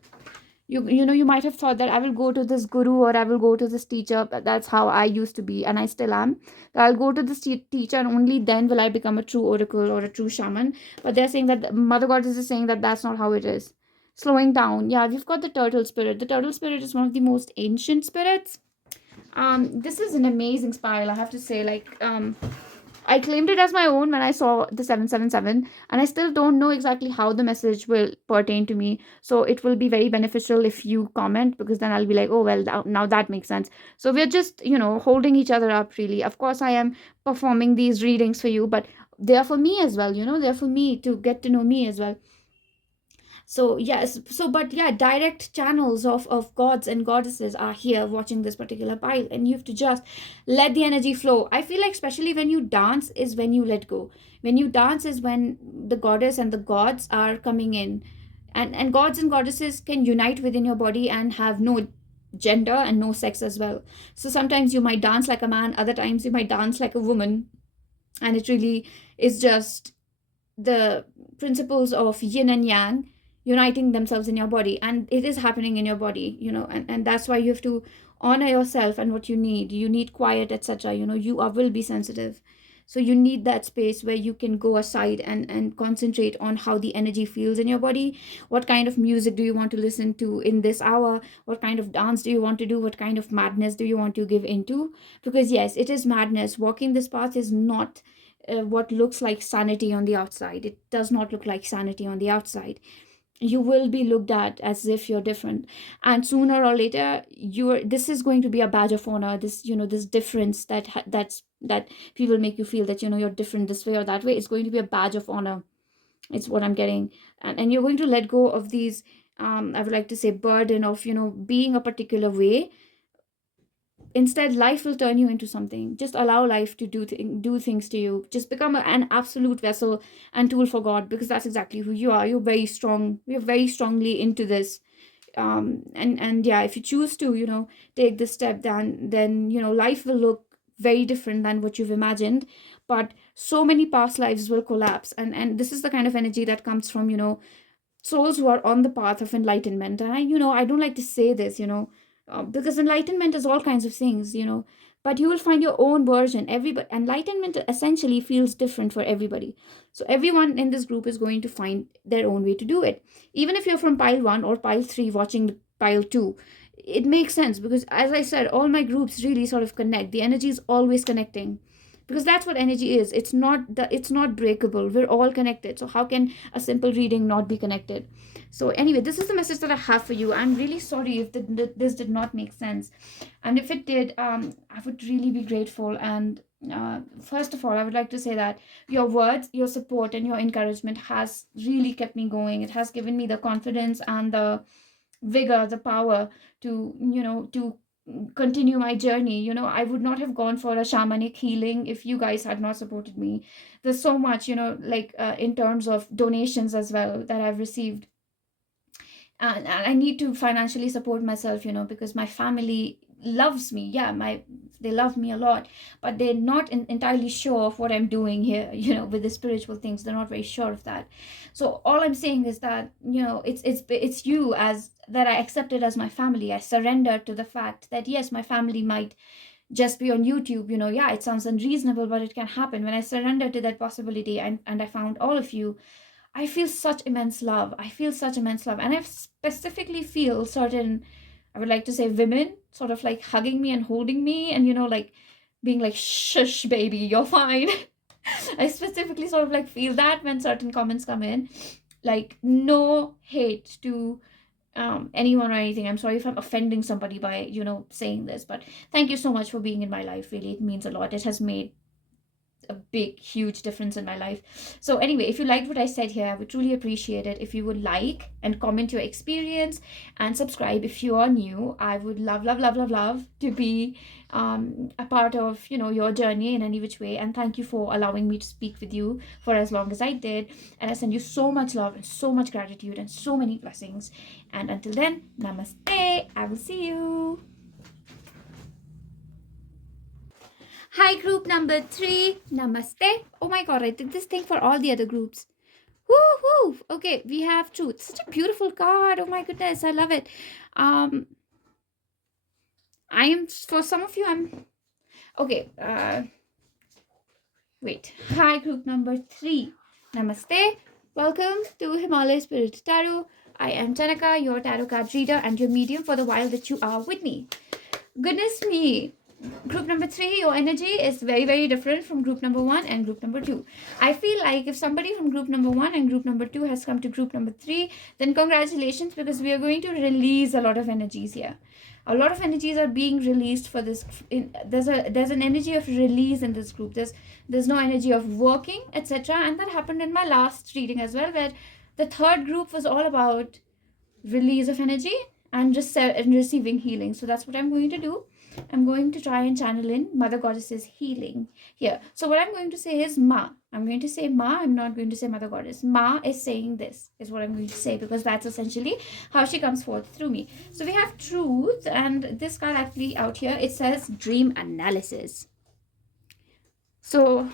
You might have thought that I will go to this guru or I will go to this teacher. That's how I used to be, and I still am. I'll go to this teacher, and only then will I become a true oracle or a true shaman. But they're saying that Mother Goddess is saying that that's not how it is. Slowing down. Yeah, we've got the turtle spirit. The turtle spirit is one of the most ancient spirits. This is an amazing spiral, I have to say. I claimed it as my own when I saw the 777, and I still don't know exactly how the message will pertain to me. So it will be very beneficial if you comment, because then I'll be like, oh, well, now that makes sense. So we're just, holding each other up, really. Of course, I am performing these readings for you, but they are for me as well, they're for me to get to know me as well. So yes, but yeah, direct channels of gods and goddesses are here watching this particular pile, and you have to just let the energy flow. I feel like especially when you dance is when you let go. When you dance is when the goddess and the gods are coming in, and gods and goddesses can unite within your body and have no gender and no sex as well. So sometimes you might dance like a man, other times you might dance like a woman, and it really is just the principles of yin and yang uniting themselves in your body, and it is happening in your body, and that's why you have to honor yourself and what you need quiet, etc. You will be sensitive, so you need that space where you can go aside and concentrate on how the energy feels in your body. What kind of music do you want to listen to in this hour? What kind of dance do you want to do? What kind of madness do you want to give into? Because yes, it is madness. Walking this path is not what looks like sanity on the outside. It does not look like sanity on the outside. You will be looked at as if you're different, and sooner or later this is going to be a badge of honor. This difference that people make you feel that you're different this way or that way. It's going to be a badge of honor. It's what I'm getting. And you're going to let go of these, I would like to say, burden of being a particular way. Instead, life will turn you into something. Just allow life to do things to you. Just become an absolute vessel and tool for God, because that's exactly who you are. You're very strong. You're very strongly into this. And yeah, if you choose to take this step, then life will look very different than what you've imagined. But so many past lives will collapse, and this is the kind of energy that comes from souls who are on the path of enlightenment. And I don't like to say this, because enlightenment is all kinds of things, but you will find your own version. Everybody, enlightenment essentially feels different for everybody. So everyone in this group is going to find their own way to do it. Even if you're from pile 1 or pile 3 watching pile 2, it makes sense, because as I said, all my groups really sort of connect. The energy is always connecting, because that's what energy is. It's not breakable. We're all connected. So how can a simple reading not be connected? So anyway, this is the message that I have for you. I'm really sorry if this did not make sense, and if it did, I would really be grateful. And first of all, I would like to say that your words, your support, and your encouragement has really kept me going. It has given me the confidence and the vigor, the power to to continue my journey. I would not have gone for a shamanic healing if you guys had not supported me. There's so much, in terms of donations as well that I've received, and I need to financially support myself, because my family loves me. Yeah, they love me a lot, but they're not entirely sure of what I'm doing here, with the spiritual things. They're not very sure of that. So all I'm saying is that it's you as that I accepted as my family. I surrendered to the fact that yes, my family might just be on YouTube. Yeah, it sounds unreasonable, but it can happen. When I surrendered to that possibility, and I found all of you, I feel such immense love. I feel such immense love. And I specifically feel certain, I would like to say, women sort of like hugging me and holding me, and, like being like, shush, baby, you're fine. I specifically sort of like feel that when certain comments come in. Like, no hate to anyone or anything. I'm sorry if I'm offending somebody by, saying this, but thank you so much for being in my life. Really, it means a lot. It has made a big, huge difference in my life. So anyway, if you liked what I said here, I would truly appreciate it if you would like and comment your experience, and subscribe if you are new. I would love, love, love, love, love to be a part of your journey in any which way. And thank you for allowing me to speak with you for as long as I did. And I send you so much love and so much gratitude and so many blessings. And until then, namaste. I will see you. Hi, group number 3. Namaste. Oh my god, I did this thing for all the other groups. Woohoo! Okay, we have truth. Such a beautiful card. Oh my goodness, I love it. I am, for some of you, I'm okay. Wait. Hi, group number 3. Namaste. Welcome to Himalaya Spirit Tarot. I am Tanaka, your tarot card reader and your medium for the while that you are with me. Goodness me. Group number 3, your energy is very, very different from group number 1 and group number 2. I feel like if somebody from group number 1 and group number 2 has come to group number 3, then congratulations, because we are going to release a lot of energies here. A lot of energies are being released for this. There's an energy of release in this group. There's no energy of working, etc. And that happened in my last reading as well, where the third group was all about release of energy and just receiving healing. So that's what I'm going to do. I'm going to try and channel in Mother Goddess's healing here. So what I'm going to say is Ma. I'm going to say Ma. I'm not going to say Mother Goddess. Ma is saying this, is what I'm going to say, because that's essentially how she comes forth through me. So we have truth, and this card actually out here, it says dream analysis. So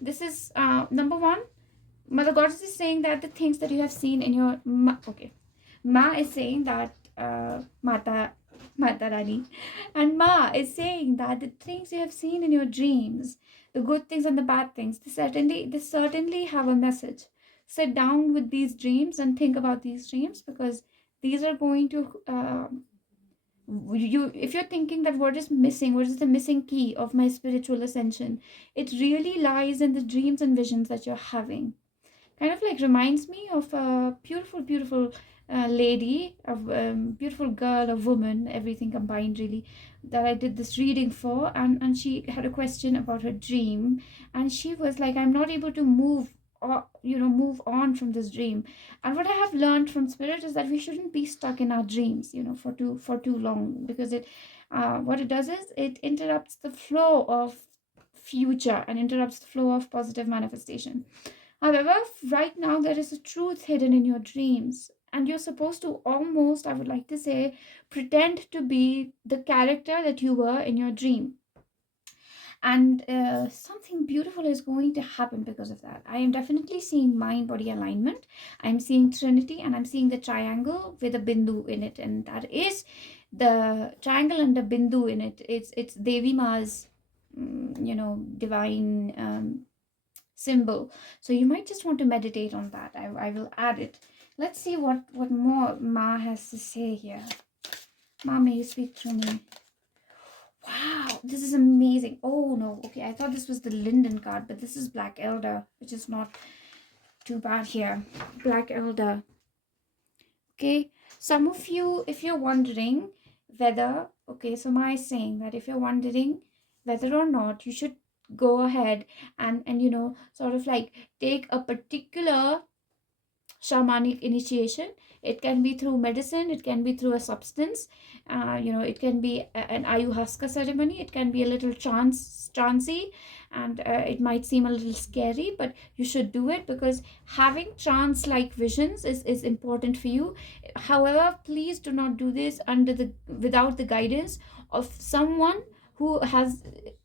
this is number 1. Mother Goddess is saying that the things that you have seen in your... Ma is saying that Mata Rani. And Ma is saying that the things you have seen in your dreams, the good things and the bad things, they certainly have a message. Sit down with these dreams and think about these dreams, because these are going to... if you're thinking that what is missing, what is the missing key of my spiritual ascension, it really lies in the dreams and visions that you're having. Kind of like reminds me of a beautiful lady, a beautiful girl, a woman, everything combined really, that I did this reading for, and she had a question about her dream, and she was like, I'm not able to move on from this dream. And what I have learned from spirit is that we shouldn't be stuck in our dreams, for too long, because it what it does is it interrupts the flow of future and interrupts the flow of positive manifestation. However, right now there is a truth hidden in your dreams, and you're supposed to almost, I would like to say, pretend to be the character that you were in your dream. And something beautiful is going to happen because of that. I am definitely seeing mind-body alignment. I'm seeing Trinity, and I'm seeing the triangle with a bindu in it, and that is the triangle and the bindu in it. It's Devi Ma's, divine symbol. So you might just want to meditate on that. I will add it. Let's see what more Ma has to say here. Ma, may you speak through me. Wow, this is amazing. Oh no, okay, I thought this was the Linden card, but this is Black Elder, which is not too bad here. Black Elder. Okay, some of you, if you're wondering whether, okay, so Ma is saying that if you're wondering whether or not you should go ahead and sort of like take a particular shamanic initiation. It can be through medicine, it can be through a substance, it can be an ayahuasca ceremony, it can be a little trancey, and it might seem a little scary, but you should do it, because having trance like visions is important for you. However, please do not do this without the guidance of someone who has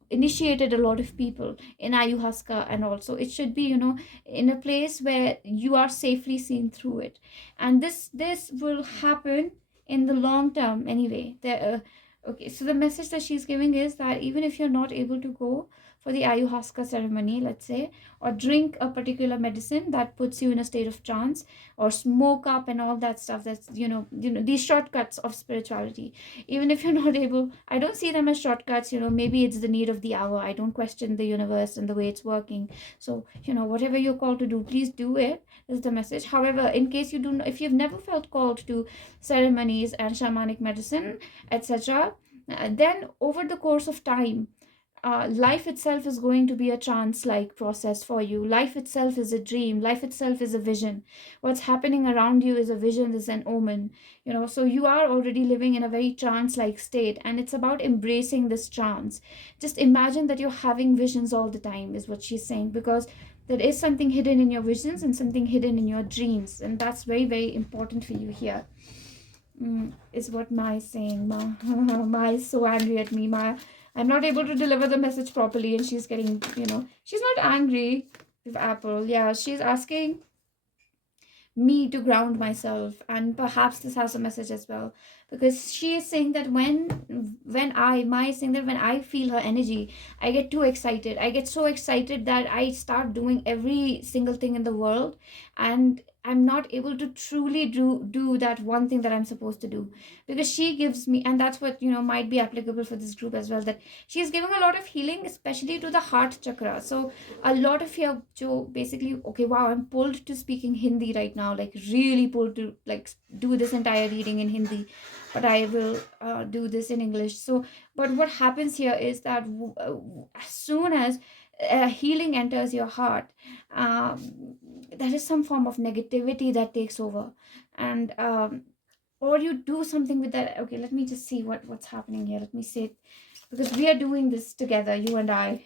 initiated a lot of people in ayahuasca, and also it should be in a place where you are safely seen through it, and this will happen in the long term anyway. Okay, so the message that she's giving is that even if you're not able to go for the ayahuasca ceremony, let's say, or drink a particular medicine that puts you in a state of trance, or smoke up and all that stuff, that's these shortcuts of spirituality, even if you're not able, I don't see them as shortcuts. Maybe it's the need of the hour. I don't question the universe and the way it's working. So whatever you're called to do, please do it, is the message. However, in case if you've never felt called to ceremonies and shamanic medicine, etc., then over the course of time, life itself is going to be a trance-like process for you. Life itself is a dream. Life itself is a vision. What's happening around you is a vision, is an omen. So you are already living in a very trance-like state, and it's about embracing this trance. Just imagine that you're having visions all the time, is what she's saying, because there is something hidden in your visions and something hidden in your dreams, and that's very, very important for you here. Is what Ma is saying. Ma is so angry at me. I'm not able to deliver the message properly, and she's getting, she's not angry with Apple. Yeah, she's asking me to ground myself. And perhaps this has a message as well, because she is saying that when I feel her energy, I get too excited. I get so excited that I start doing every single thing in the world, and I'm not able to truly do that one thing that I'm supposed to do. Because she gives me, and that's what, might be applicable for this group as well, that she is giving a lot of healing, especially to the heart chakra. So a lot of you, Joe, basically, okay, wow, I'm pulled to speaking Hindi right now, like really pulled to like do this entire reading in Hindi, but I will do this in English. So, but what happens here is that as soon as healing enters your heart, there is some form of negativity that takes over, and or you do something with that. Okay, let me just see what's happening here. Let me say it, because we are doing this together, you and I.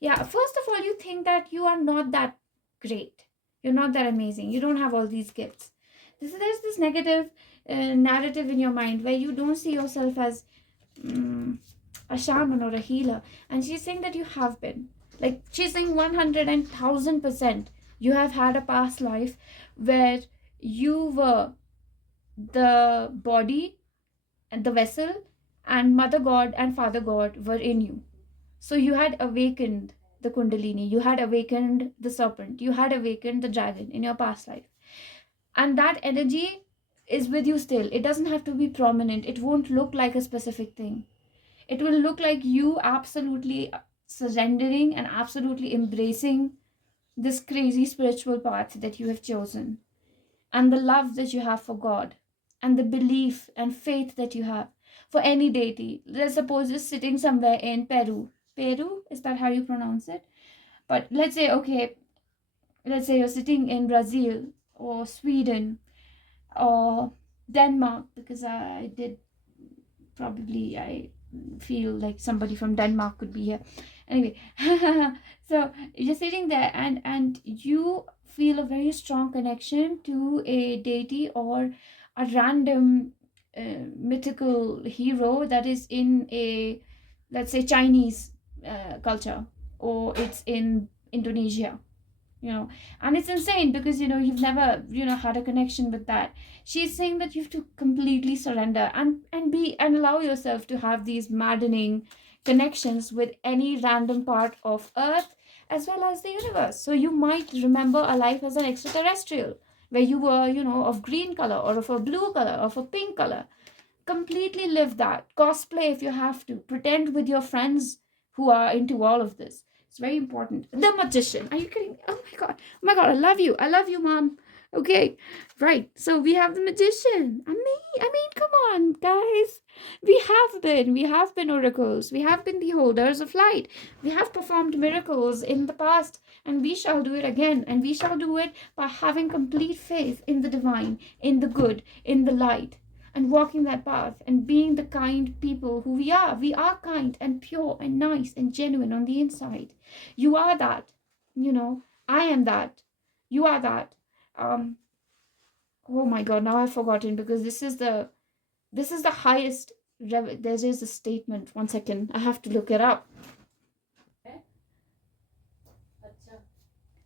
Yeah, first of all, you think that you are not that great, you're not that amazing, you don't have all these gifts. There's this negative narrative in your mind where you don't see yourself as a shaman or a healer. And she's saying that you have been, like, she's saying 100,000% you have had a past life where you were the body and the vessel, and Mother God and Father God were in you. So you had awakened the Kundalini, you had awakened the serpent, you had awakened the dragon in your past life. And that energy is with you still. It doesn't have to be prominent, it won't look like a specific thing. It will look like you absolutely surrendering and absolutely embracing this crazy spiritual path that you have chosen, and the love that you have for God, and the belief and faith that you have for any deity. Let's suppose you're sitting somewhere in Peru. Peru, is that how you pronounce it? But let's say, okay, let's say you're sitting in Brazil or Sweden or Denmark, because I feel like somebody from Denmark could be here. Anyway, so you're sitting there, and you feel a very strong connection to a deity or a random mythical hero that is in a, let's say, Chinese culture, or it's in Indonesia, and it's insane because you've never had a connection with that. She's saying that you have to completely surrender and allow yourself to have these maddening connections with any random part of Earth as well as the universe. So you might remember a life as an extraterrestrial where you were of green color or of a blue color or of a pink color. Completely live that. Cosplay if you have to. Pretend with your friends who are into all of this. It's very important. The magician. Are you kidding me? Oh my god. Oh my god. I love you. I love you, mom. Okay. Right. So we have the magician. I mean, come on, guys. We have been oracles. We have been the holders of light. We have performed miracles in the past, and we shall do it again. And we shall do it by having complete faith in the divine, in the good, in the light, and walking that path and being the kind people who we are. We are kind and pure and nice and genuine on the inside. You are that. I am that. You are that. Oh my god, now I've forgotten, because this is the highest there is a statement. 1 second, I have to look it up.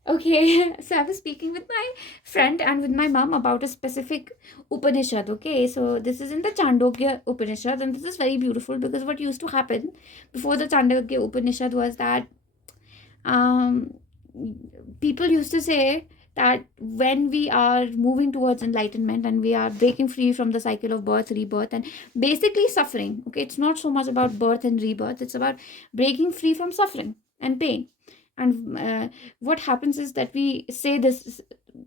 Okay, so I was speaking with my friend and with my mom about a specific Upanishad. Okay, so this is in the Chandogya Upanishad, and this is very beautiful because what used to happen before the Chandogya Upanishad was that um, people used to say that when we are moving towards enlightenment and we are breaking free from the cycle of birth, rebirth, and basically suffering, okay, it's not so much about birth and rebirth, it's about breaking free from suffering and pain. And what happens is that we say this,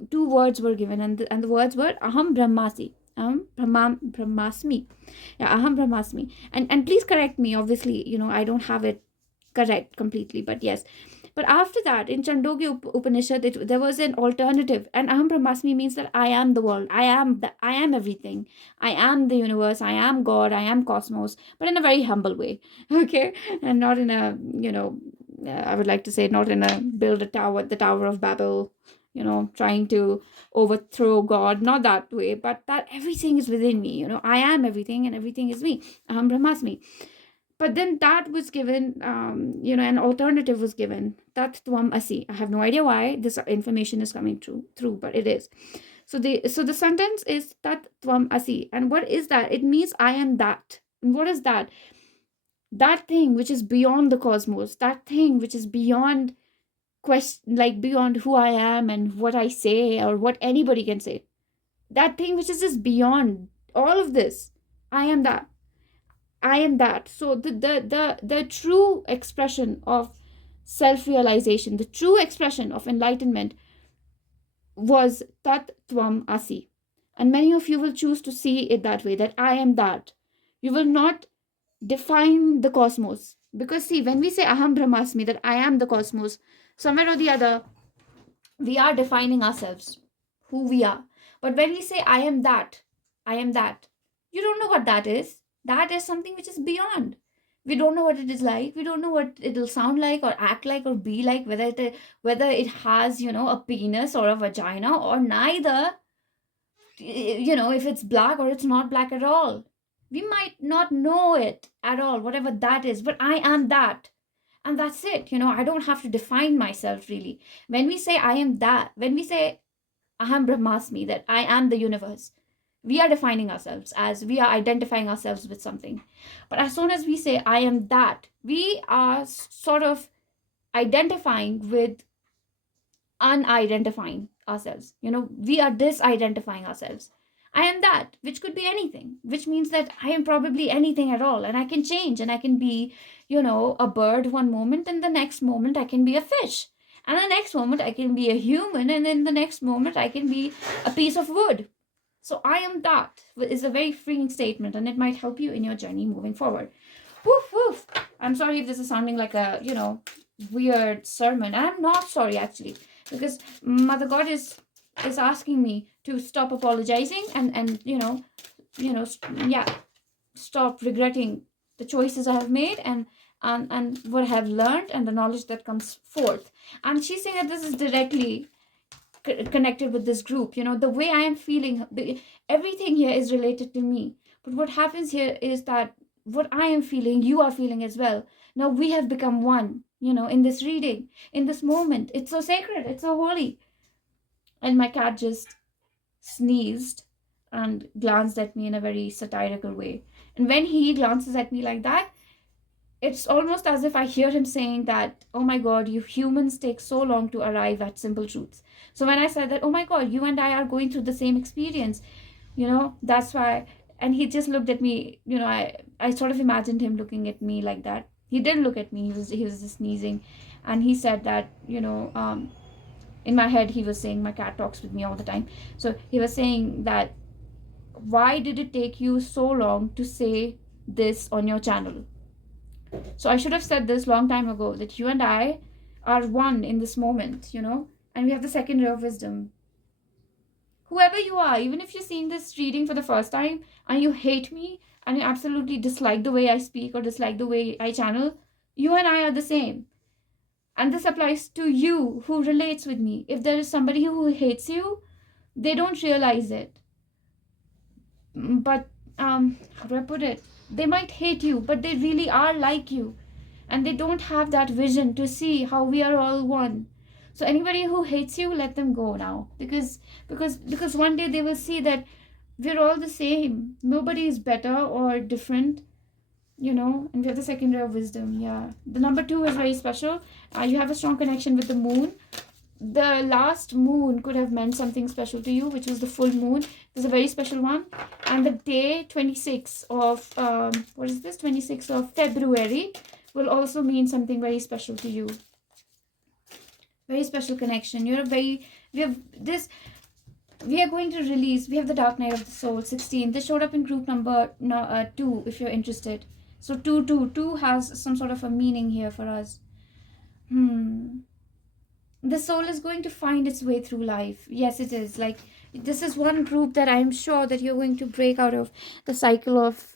two words were given, and the words were aham brahmasi, brahmasmi. Yeah, aham brahmasmi. And please correct me, obviously, I don't have it correct completely, but yes. But after that, in Chandogya Upanishad, there was an alternative, and aham brahmasmi means that I am the world, I am everything, I am the universe, I am God, I am cosmos, but in a very humble way, okay, and not in a I would like to say, not in a build a tower, the Tower of Babel, trying to overthrow God, not that way, but that everything is within me, I am everything and everything is me. Aham brahmasmi. But then that was given, an alternative was given, tat tvam asi. I have no idea why this information is coming through, but it is. So the sentence is tat tvam asi. And what is that? It means I am that. And what is that? That thing which is beyond the cosmos, that thing which is beyond question, like beyond who I am and what I say or what anybody can say. That thing which is just beyond all of this. I am that. I am that. So the true expression of self-realization, the true expression of enlightenment was tat tvam asi. And many of you will choose to see it that way, that I am that. You will not define the cosmos. Because see, when we say aham brahmasmi, that I am the cosmos, somewhere or the other, we are defining ourselves, who we are. But when we say I am that, you don't know what that is. That is something which is beyond. We don't know what it is like. We don't know what it'll sound like or act like or be like, whether it has, a penis or a vagina, or neither, if it's black or it's not black at all. We might not know it at all, whatever that is, but I am that. And that's it. I don't have to define myself really. When we say I am that, when we say aham brahmasmi, that I am the universe, we are defining ourselves, as we are identifying ourselves with something. But as soon as we say I am that, we are sort of identifying with unidentifying ourselves. We are disidentifying ourselves. I am that, which could be anything, which means that I am probably anything at all, and I can change, and I can be, a bird one moment, and the next moment I can be a fish, and the next moment I can be a human, and in the next moment I can be a piece of wood. So I am that is a very freeing statement, and it might help you in your journey moving forward. Woof woof. I'm sorry if this is sounding like a weird sermon. I'm not sorry actually, because Mother God is asking me to stop apologizing and stop regretting the choices I have made and what I have learned and the knowledge that comes forth. And she's saying that this is directly connected with this group. The way I am feeling, everything here is related to me. But what happens here is that what I am feeling, you are feeling as well. Now we have become one, in this reading, in this moment. It's so sacred, it's so holy. And my cat just sneezed and glanced at me in a very satirical way. And when he glances at me like that, it's almost as if I hear him saying that, oh my God, you humans take so long to arrive at simple truths. So when I said that, oh my God, you and I are going through the same experience, that's why. And he just looked at me, I sort of imagined him looking at me like that. He didn't look at me, he was just sneezing. And he said that, in my head, he was saying, my cat talks with me all the time. So he was saying that, why did it take you so long to say this on your channel? So I should have said this long time ago, that you and I are one in this moment, and we have the second ray of wisdom. Whoever you are, even if you're seeing this reading for the first time and you hate me and you absolutely dislike the way I speak or dislike the way I channel, you and I are the same. And this applies to you who relates with me. If there is somebody who hates you, they don't realize it. But how do I put it? They might hate you, but they really are like you. And they don't have that vision to see how we are all one. So anybody who hates you, let them go now. Because one day they will see that we're all the same. Nobody is better or different, and we have the second ray of wisdom. Yeah. The number 2 is very special. You have a strong connection with the moon. The last moon could have meant something special to you, which was the full moon. This is a very special one. And the day 26 of 26 of February will also mean something very special to you. Very special connection. We are going to release, we have the dark night of the soul, 16. This showed up in group number 2 if you're interested. So 2 has some sort of a meaning here for us. The soul is going to find its way through life. Yes, it is. Like, this is one group that I'm sure that you're going to break out of the cycle of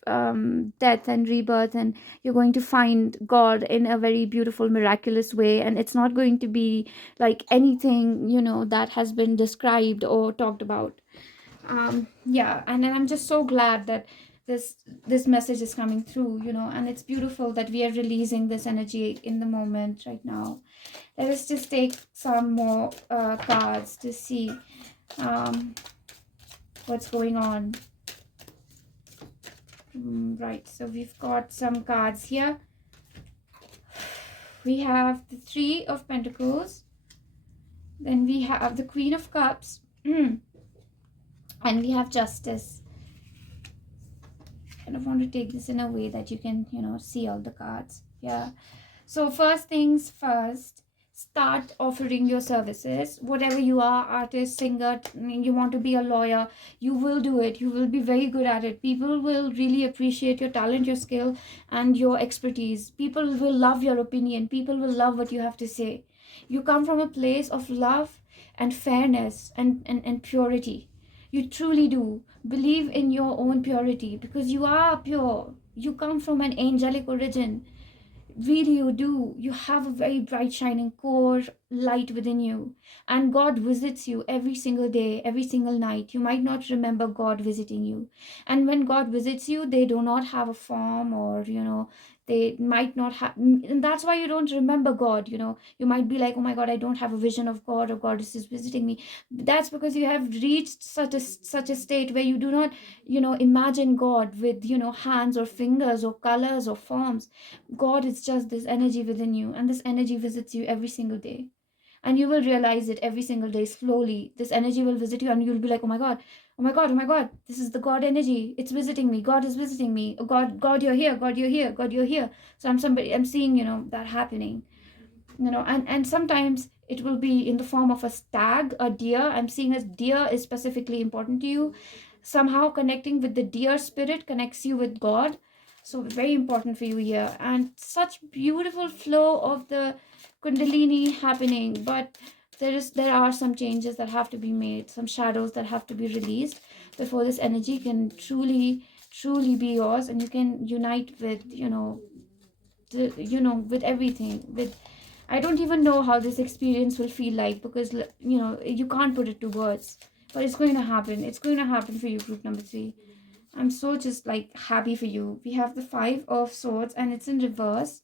death and rebirth, and you're going to find God in a very beautiful, miraculous way. And it's not going to be like anything, that has been described or talked about. And then I'm just so glad that this message is coming through, and it's beautiful that we are releasing this energy in the moment right now. Let us just take some more cards to see what's going on. Right, so we've got some cards here. We have the Three of Pentacles, then we have the Queen of Cups, and we have Justice. I want to take this in a way that you can, see all the cards. Yeah. So first things first, start offering your services. Whatever you are, artist, singer, you want to be a lawyer, you will do it. You will be very good at it. People will really appreciate your talent, your skill, and your expertise. People will love your opinion. People will love what you have to say. You come from a place of love and fairness and purity. You truly do believe in your own purity because you are pure. You come from an angelic origin. Really, you do. You have a very bright, shining core light within you. And God visits you every single day, every single night. You might not remember God visiting you. And when God visits you, they do not have a form, or, they might not have. And that's why you don't remember God. You might be like, oh my God, I don't have a vision of God, or God is just visiting me. That's because you have reached such a state where you do not, imagine God with, hands or fingers or colors or forms. God is just this energy within you, and this energy visits you every single day. And you will realize it every single day slowly. This energy will visit you, and you'll be like, oh my God, oh my God, oh my God, this is the God energy. It's visiting me. God is visiting me. Oh God, God, you're here. God, you're here. God, you're here. So I'm seeing, that happening. And sometimes it will be in the form of a stag, a deer. I'm seeing as deer is specifically important to you. Somehow connecting with the deer spirit connects you with God. So very important for you here. And such beautiful flow of the Kundalini happening. But there are some changes that have to be made, some shadows that have to be released before this energy can truly be yours, and you can unite with, with everything. With I don't even know how this experience will feel like, because, you can't put it to words. But it's going to happen. It's going to happen for you, group number 3. I'm so just like happy for you. We have the 5 of Swords, and it's in reverse.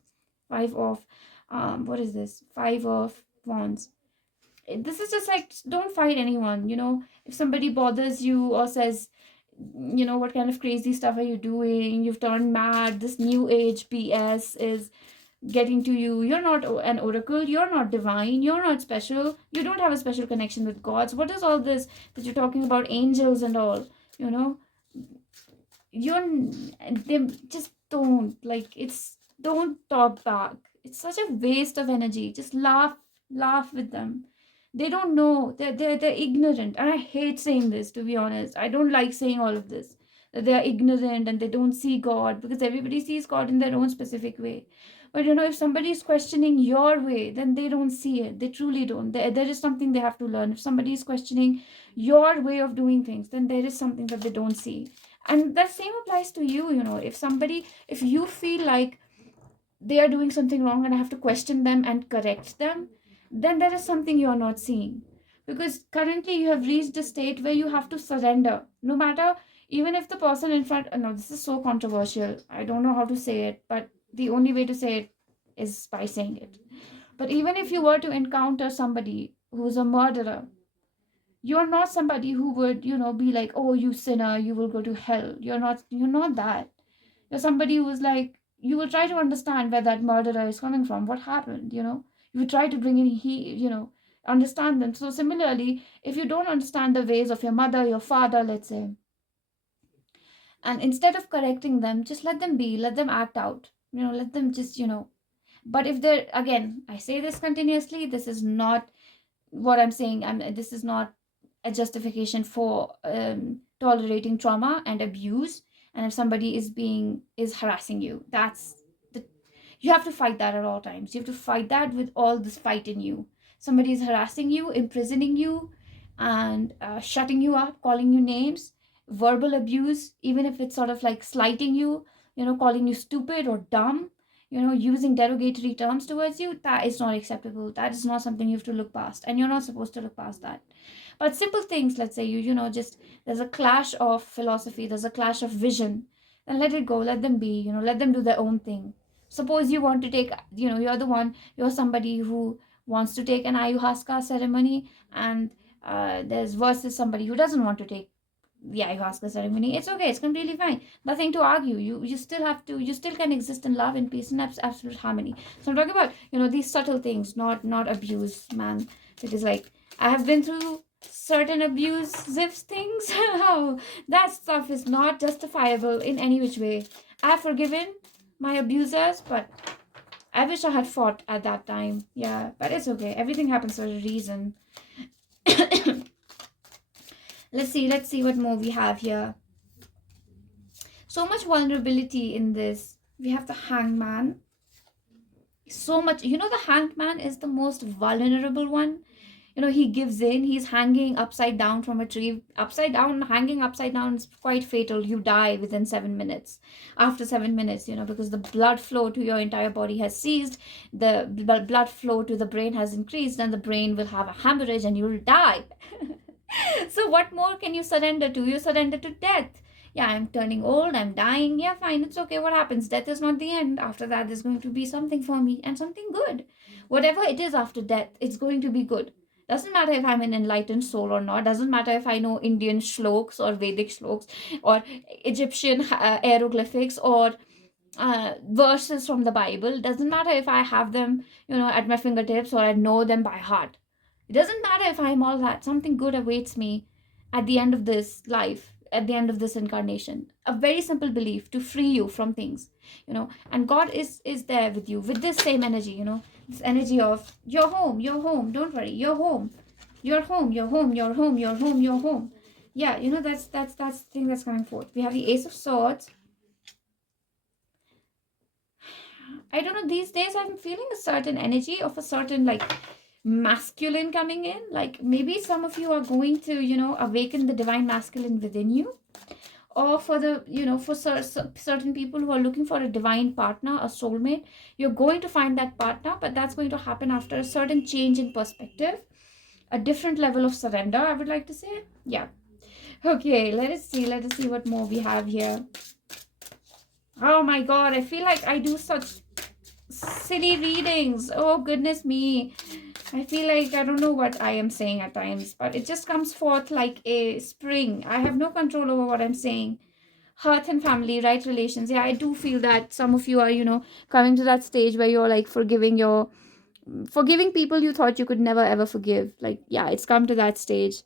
5 of, what is this? 5 of Wands. This is just like, don't fight anyone. If somebody bothers you or says, what kind of crazy stuff are you doing? You've turned mad. This new age BS is getting to you. You're not an oracle. You're not divine. You're not special. You don't have a special connection with gods. What is all this that you're talking about angels and all? They just don't, like, don't talk back. It's such a waste of energy. Just laugh with them. They don't know. They're ignorant, and I hate saying this, to be honest. I don't like saying all of this, that they are ignorant and they don't see God, because everybody sees God in their own specific way. But if somebody is questioning your way, then they don't see it. They truly don't. There is something they have to learn. If somebody is questioning your way of doing things, then there is something that they don't see. And that same applies to you. If you feel like they are doing something wrong and I have to question them and correct them, then there is something you are not seeing. Because currently you have reached a state where you have to surrender, no matter, even if the person in front, no, this is so controversial, I don't know how to say it, but the only way to say it is by saying it. But even if you were to encounter somebody who's a murderer, you're not somebody who would, be like, oh, you sinner, you will go to hell. You're not that. You're somebody who's like, you will try to understand where that murderer is coming from, what happened. You will try to bring in understand them. So similarly, if you don't understand the ways of your mother, your father, let's say, and instead of correcting them, just let them be, let them act out, let them just, but if they're, again, I say this continuously, this is not what I'm saying. This is not a justification for tolerating trauma and abuse. And if somebody is harassing you, you have to fight that at all times. You have to fight that with all this fight in you. Somebody is harassing you, imprisoning you, and shutting you up, calling you names, verbal abuse, even if it's sort of like slighting you, calling you stupid or dumb, using derogatory terms towards you. That is not acceptable. That is not something you have to look past, and you're not supposed to look past that. But simple things, let's say just there's a clash of philosophy, there's a clash of vision. then let it go, let them be, let them do their own thing. Suppose you want to take, you're somebody who wants to take an ayahuasca ceremony, and there's versus somebody who doesn't want to take the ayahuasca ceremony. It's okay, it's completely fine, nothing to argue. You still have to, you still can exist in love, in peace, and absolute harmony. So I'm talking about, these subtle things, not abuse, man. Because like, I have been through certain abusive things. How that stuff is not justifiable in any which way. I have forgiven my abusers, but I wish I had fought at that time. Yeah, but it's okay, everything happens for a reason. Let's see what more we have here. So much vulnerability in this. We have the hangman. So much, the hangman is the most vulnerable one. He gives in. He's hanging upside down from a tree. Hanging upside down is quite fatal. You die within 7 minutes. After 7 minutes, because the blood flow to your entire body has ceased, the blood flow to the brain has increased, and the brain will have a hemorrhage and you'll die. So what more can you surrender to? You surrender to death. Yeah, I'm turning old, I'm dying. Yeah, fine, it's okay. What happens? Death is not the end. After that, there's going to be something for me, and something good. Whatever it is after death, it's going to be good. Doesn't matter if I'm an enlightened soul or not. Doesn't matter if I know Indian shloks or Vedic shloks or Egyptian hieroglyphics or verses from the Bible. Doesn't matter if I have them, at my fingertips, or I know them by heart. It doesn't matter if I'm all that. Something good awaits me at the end of this life, at the end of this incarnation. A very simple belief to free you from things, and God is there with you with this same energy, this energy of you're home, don't worry, you're home, you're home, you're home, you're home, you're home, you're home. Yeah, that's the thing that's coming forth. We have the Ace of Swords. I don't know, these days I'm feeling a certain energy of a certain like masculine coming in. Like maybe some of you are going to awaken the divine masculine within you, or for the for certain people who are looking for a divine partner, a soulmate, you're going to find that partner, but that's going to happen after a certain change in perspective, a different level of surrender, I would like to say. Yeah, okay, let us see what more we have here. Oh my god, I feel like I do such silly readings. Oh goodness me, I feel like I don't know what I am saying at times, but it just comes forth like a spring. I have no control over what I'm saying. Hearth and family, right relations. Yeah, I do feel that some of you are, coming to that stage where you're like forgiving people you thought you could never ever forgive. Like, yeah, it's come to that stage.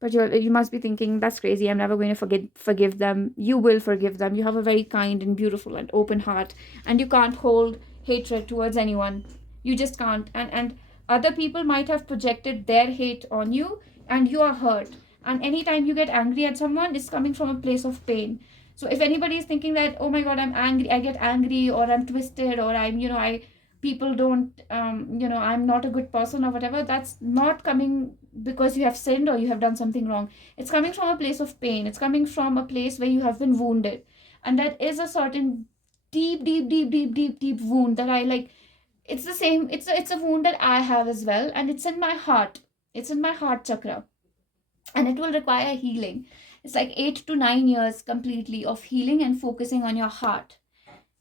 But you must be thinking, that's crazy. I'm never going to forgive them. You will forgive them. You have a very kind and beautiful and open heart, and you can't hold hatred towards anyone. You just can't. And other people might have projected their hate on you, and you are hurt. And anytime you get angry at someone, it's coming from a place of pain. So if anybody is thinking that, oh my god, I'm angry, I get angry, or I'm twisted, or people don't, I'm not a good person or whatever, that's not coming because you have sinned or you have done something wrong. It's coming from a place of pain. It's coming from a place where you have been wounded. And that is a certain deep wound that I like. It's the same, it's a wound that I have as well, and it's in my heart. It's in my heart chakra, and it will require healing. It's like 8 to 9 years completely of healing and focusing on your heart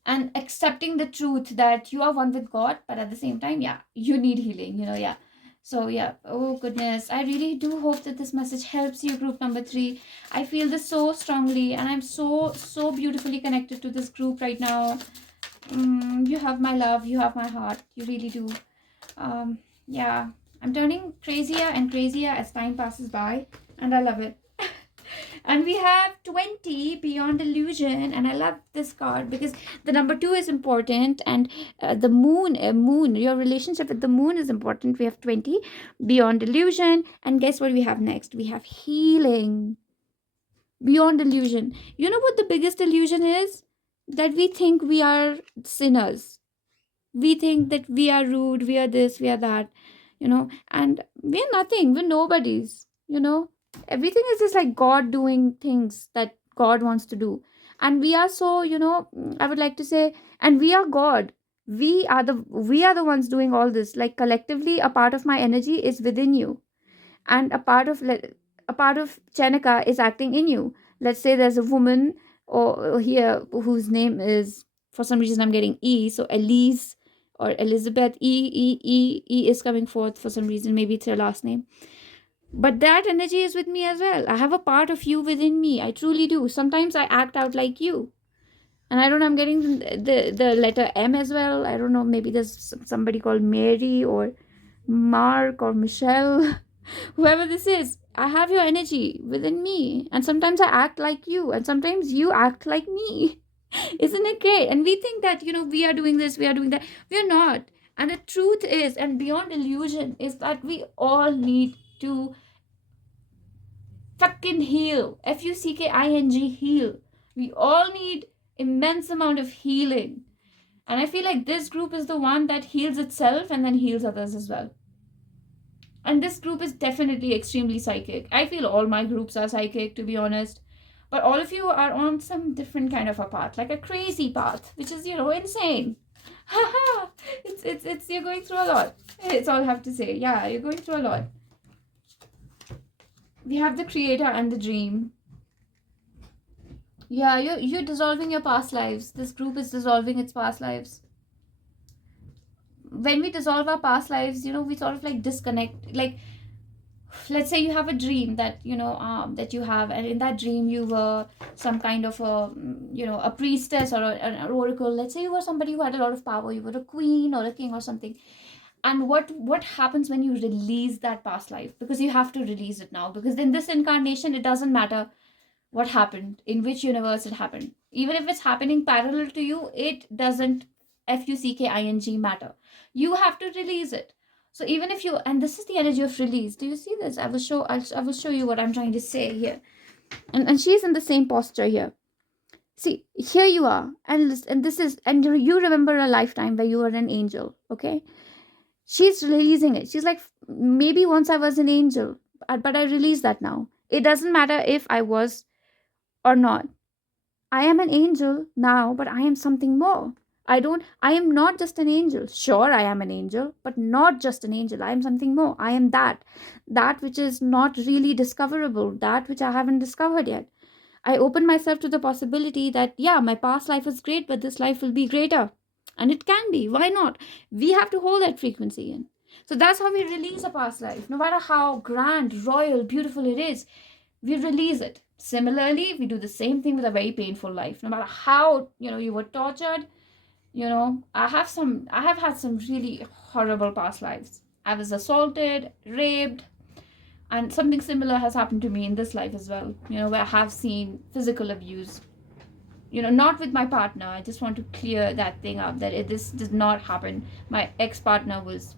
and accepting the truth that you are one with God, but at the same time, yeah, you need healing, yeah. So yeah, oh goodness, I really do hope that this message helps you, group number 3. I feel this so strongly, and I'm so beautifully connected to this group right now. You have my love, you have my heart, you really do. Yeah, I'm turning crazier and crazier as time passes by, and I love it. And we have 20, Beyond Illusion, and I love this card because the number 2 is important, and the moon, your relationship with the moon is important. We have 20, Beyond Illusion, and guess what we have next? We have healing. Beyond illusion. You know what the biggest illusion is? That we think we are sinners. We think that we are rude, we are this, we are that, and we're nothing, we're nobodies, everything is just like God doing things that God wants to do. And we are so, I would like to say, and we are God. We are the ones doing all this. Like collectively, a part of my energy is within you, and a part of Chanaka is acting in you. Let's say there's a woman or here whose name is, for some reason I'm getting E, so Elise or Elizabeth. E is coming forth for some reason, maybe it's her last name. But that energy is with me as well. I have a part of you within me. I truly do. Sometimes I act out like you. And I don't know, I'm getting the letter M as well. I don't know, maybe there's somebody called Mary or Mark or Michelle. Whoever this is, I have your energy within me. And sometimes I act like you, and sometimes you act like me. Isn't it great? And we think that, we are doing this, we are doing that. We are not. And the truth is, and beyond illusion, is that we all need to fucking heal. Fucking heal. We all need immense amount of healing. And I feel like this group is the one that heals itself and then heals others as well. And this group is definitely extremely psychic. I feel all my groups are psychic, to be honest. But all of you are on some different kind of a path, like a crazy path, which is, insane. Haha! It's you're going through a lot. It's all I have to say. Yeah, you're going through a lot. We have the creator and the dream. Yeah, you're dissolving your past lives. This group is dissolving its past lives. When we dissolve our past lives, we sort of like disconnect. Like, let's say you have a dream that that you have, and in that dream you were some kind of a priestess or an oracle. Let's say you were somebody who had a lot of power. You were a queen or a king or something. And what happens when you release that past life? Because you have to release it now, because in this incarnation it doesn't matter what happened, in which universe it happened. Even if it's happening parallel to you, it doesn't fucking matter. You have to release it. So even if you, and this is the energy of release. Do you see this? I will show you what I'm trying to say here. And she's in the same posture here. See, here you are, and this is, and you remember a lifetime where you were an angel, okay? She's releasing it. She's like, maybe once I was an angel, but I release that now. It doesn't matter if I was or not. I am an angel now, but I am something more. I am not just an angel. Sure, I am an angel, but not just an angel. I am something more. I am that which is not really discoverable, that which I haven't discovered yet. I open myself to the possibility that, yeah, my past life is great, but this life will be greater. And it can be. Why not? We have to hold that frequency in. So that's how we release a past life. No matter how grand, royal, beautiful it is, we release it. Similarly, we do the same thing with a very painful life. No matter how, you were tortured, I have had some really horrible past lives. I was assaulted, raped, and something similar has happened to me in this life as well, where I have seen physical abuse. Not with my partner. I just want to clear that thing up, that this did not happen. My ex-partner was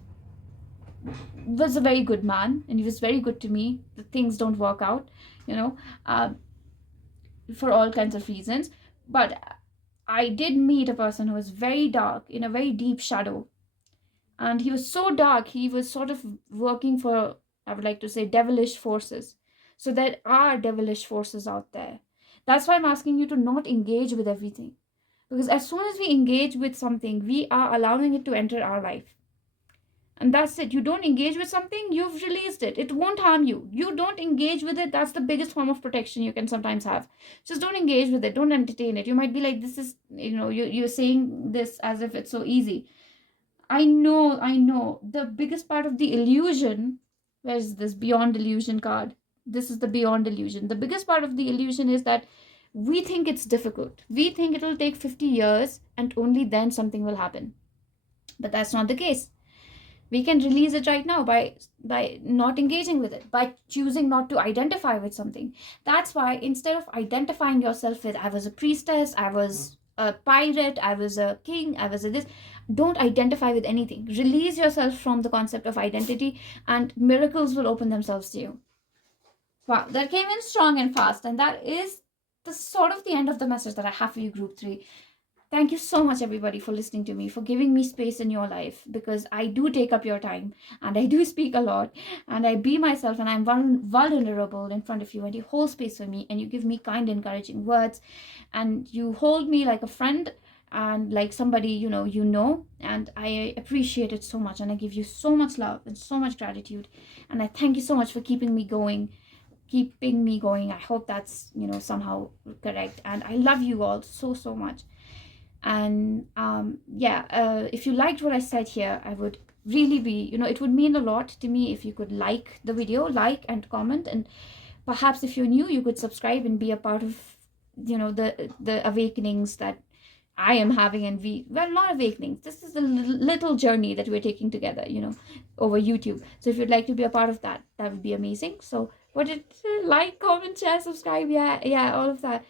a very good man, and he was very good to me. The things don't work out, for all kinds of reasons. But I did meet a person who was very dark, in a very deep shadow. And he was so dark, he was sort of working for, I would like to say, devilish forces. So there are devilish forces out there. That's why I'm asking you to not engage with everything. Because as soon as we engage with something, we are allowing it to enter our life. And that's it. You don't engage with something, you've released it. It won't harm you. You don't engage with it. That's the biggest form of protection you can sometimes have. Just don't engage with it. Don't entertain it. You might be like, this is, you're saying this as if it's so easy. I know. The biggest part of the illusion, where's this beyond illusion card? This is the beyond illusion. The biggest part of the illusion is that we think it's difficult. We think it'll take 50 years and only then something will happen. But that's not the case. We can release it right now by not engaging with it, by choosing not to identify with something. That's why instead of identifying yourself with, I was a priestess, I was a pirate, I was a king, I was a this, don't identify with anything. Release yourself from the concept of identity, and miracles will open themselves to you. Wow, that came in strong and fast, and that is the sort of the end of the message that I have for you, group 3. Thank you so much, everybody, for listening to me, for giving me space in your life, because I do take up your time and I do speak a lot, and I be myself, and I'm vulnerable in front of you, and you hold space for me, and you give me kind, encouraging words, and you hold me like a friend and like somebody, and I appreciate it so much, and I give you so much love and so much gratitude, and I thank you so much for keeping me going, keeping me going. I hope that's, somehow correct. And I love you all so, so much. And if you liked what I said here, I would really be, it would mean a lot to me if you could like the video, like and comment. And perhaps if you're new, you could subscribe and be a part of, the awakenings that I am having. And not awakenings, this is a little journey that we're taking together, over YouTube. So if you'd like to be a part of that, that would be amazing. So what did like, comment, share, subscribe, all of that.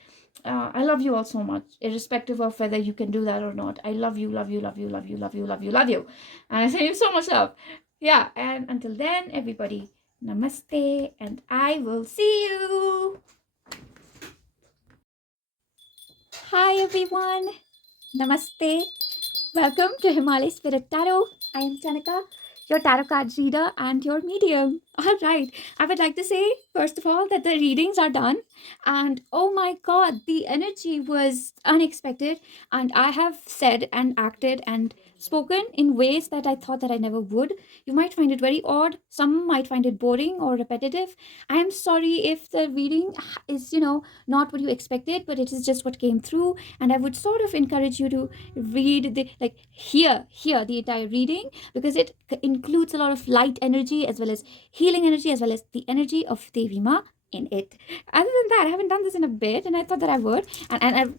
I love you all so much, irrespective of whether you can do that or not. I love you, love you, love you, love you, love you, love you, love you. And I send you so much love. Yeah, and until then, everybody, namaste, and I will see you. Hi, everyone. Namaste. Welcome to Himalayan Spirit Tarot. I am Chanika, your tarot card reader and your medium. All right. I would like to say, first of all, that the readings are done. And oh my God, the energy was unexpected. And I have said and acted and spoken in ways that I thought that I never would. You might find it very odd. Some might find it boring or repetitive. I am sorry if the reading is, not what you expected, but it is just what came through. And I would sort of encourage you to read hear the entire reading, because it includes a lot of light energy as well as healing energy as well as the energy of Devi Ma in it. Other than that, I haven't done this in a bit, and I thought that I would. And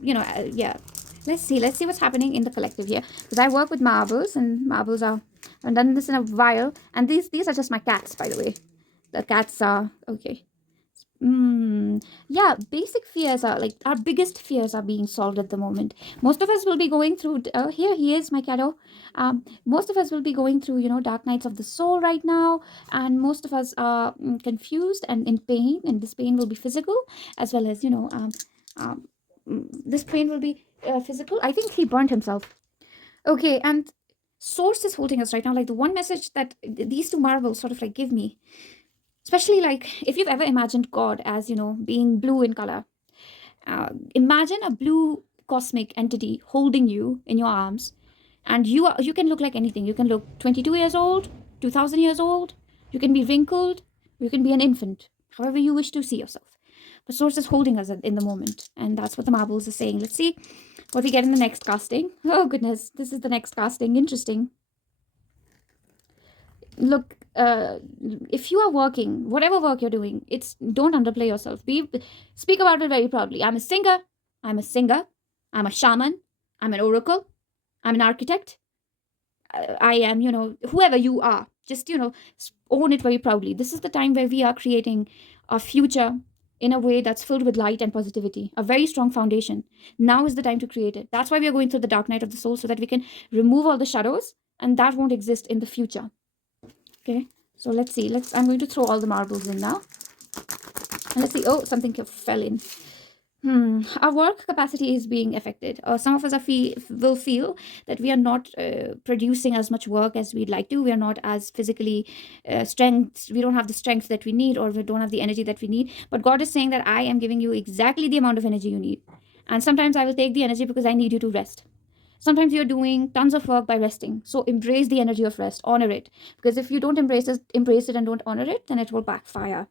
let's see what's happening in the collective here, because I work with marbles, and marbles are, I haven't done this in a while. And these are just my cats, by the way. The cats are okay. Basic fears are our biggest fears are being solved at the moment. Most of us will be going through here he is, my kiddo. Most of us will be going through dark nights of the soul right now, and most of us are confused and in pain, and this pain will be physical as well as this pain will be physical. I think he burned himself. Okay, and source is holding us right now. The one message that these two marbles sort of give me, especially if you've ever imagined God as being blue in color. Imagine a blue cosmic entity holding you in your arms, and you can look like anything. You can look 22 years old, 2000 years old, you can be wrinkled, you can be an infant, however you wish to see yourself. But source is holding us in the moment, and that's what the marbles are saying. Let's see what we get in the next casting. Oh goodness, this is the next casting. Interesting. Look, if you are working, whatever work you're doing, don't underplay yourself. Speak about it very proudly. I'm a singer, I'm a shaman, I'm an oracle, I'm an architect, I am, whoever you are, just, own it very proudly. This is the time where we are creating a future in a way that's filled with light and positivity, a very strong foundation. Now is the time to create it. That's why we are going through the dark night of the soul, so that we can remove all the shadows, and that won't exist in the future. Okay, so let's see. I'm going to throw all the marbles in now. And let's see. Oh, something fell in. Our work capacity is being affected. Some of us will feel that we are not producing as much work as we'd like to. We are not as physically strength. We don't have the strength that we need, or we don't have the energy that we need. But God is saying that I am giving you exactly the amount of energy you need. And sometimes I will take the energy because I need you to rest. Sometimes you're doing tons of work by resting. So embrace the energy of rest, honor it. Because if you don't embrace it and don't honor it, then it will backfire.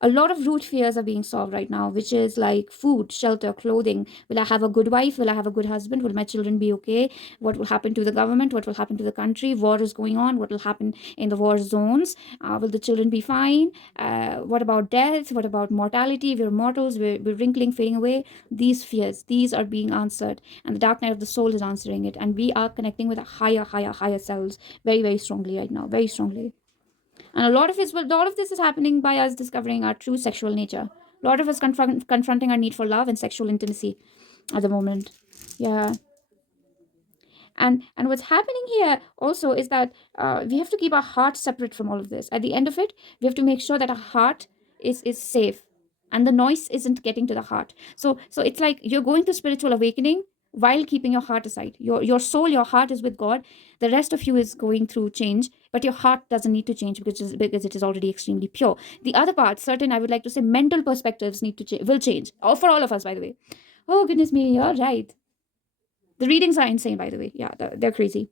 A lot of root fears are being solved right now, which is food, shelter, clothing. Will I have a good wife? Will I have a good husband? Will my children be okay? What will happen to the government? What will happen to the country? War is going on. What will happen in the war zones? Will the children be fine? What about death? What about mortality? We're mortals. We're wrinkling, fading away. These fears, these are being answered. And the dark night of the soul is answering it. And we are connecting with a higher selves very, very strongly right now. Very strongly. And a lot of this is happening by us discovering our true sexual nature. A lot of us confronting our need for love and sexual intimacy at the moment. Yeah. And what's happening here also is that we have to keep our heart separate from all of this. At the end of it, we have to make sure that our heart is safe, and the noise isn't getting to the heart. So it's you're going through spiritual awakening while keeping your heart aside. Your soul, your heart is with God. The rest of you is going through change, but your heart doesn't need to change because it is already extremely pure. The other part, certain, I would like to say, mental perspectives will change. For all of us, by the way. Oh, goodness me, you're right. The readings are insane, by the way. Yeah, they're crazy.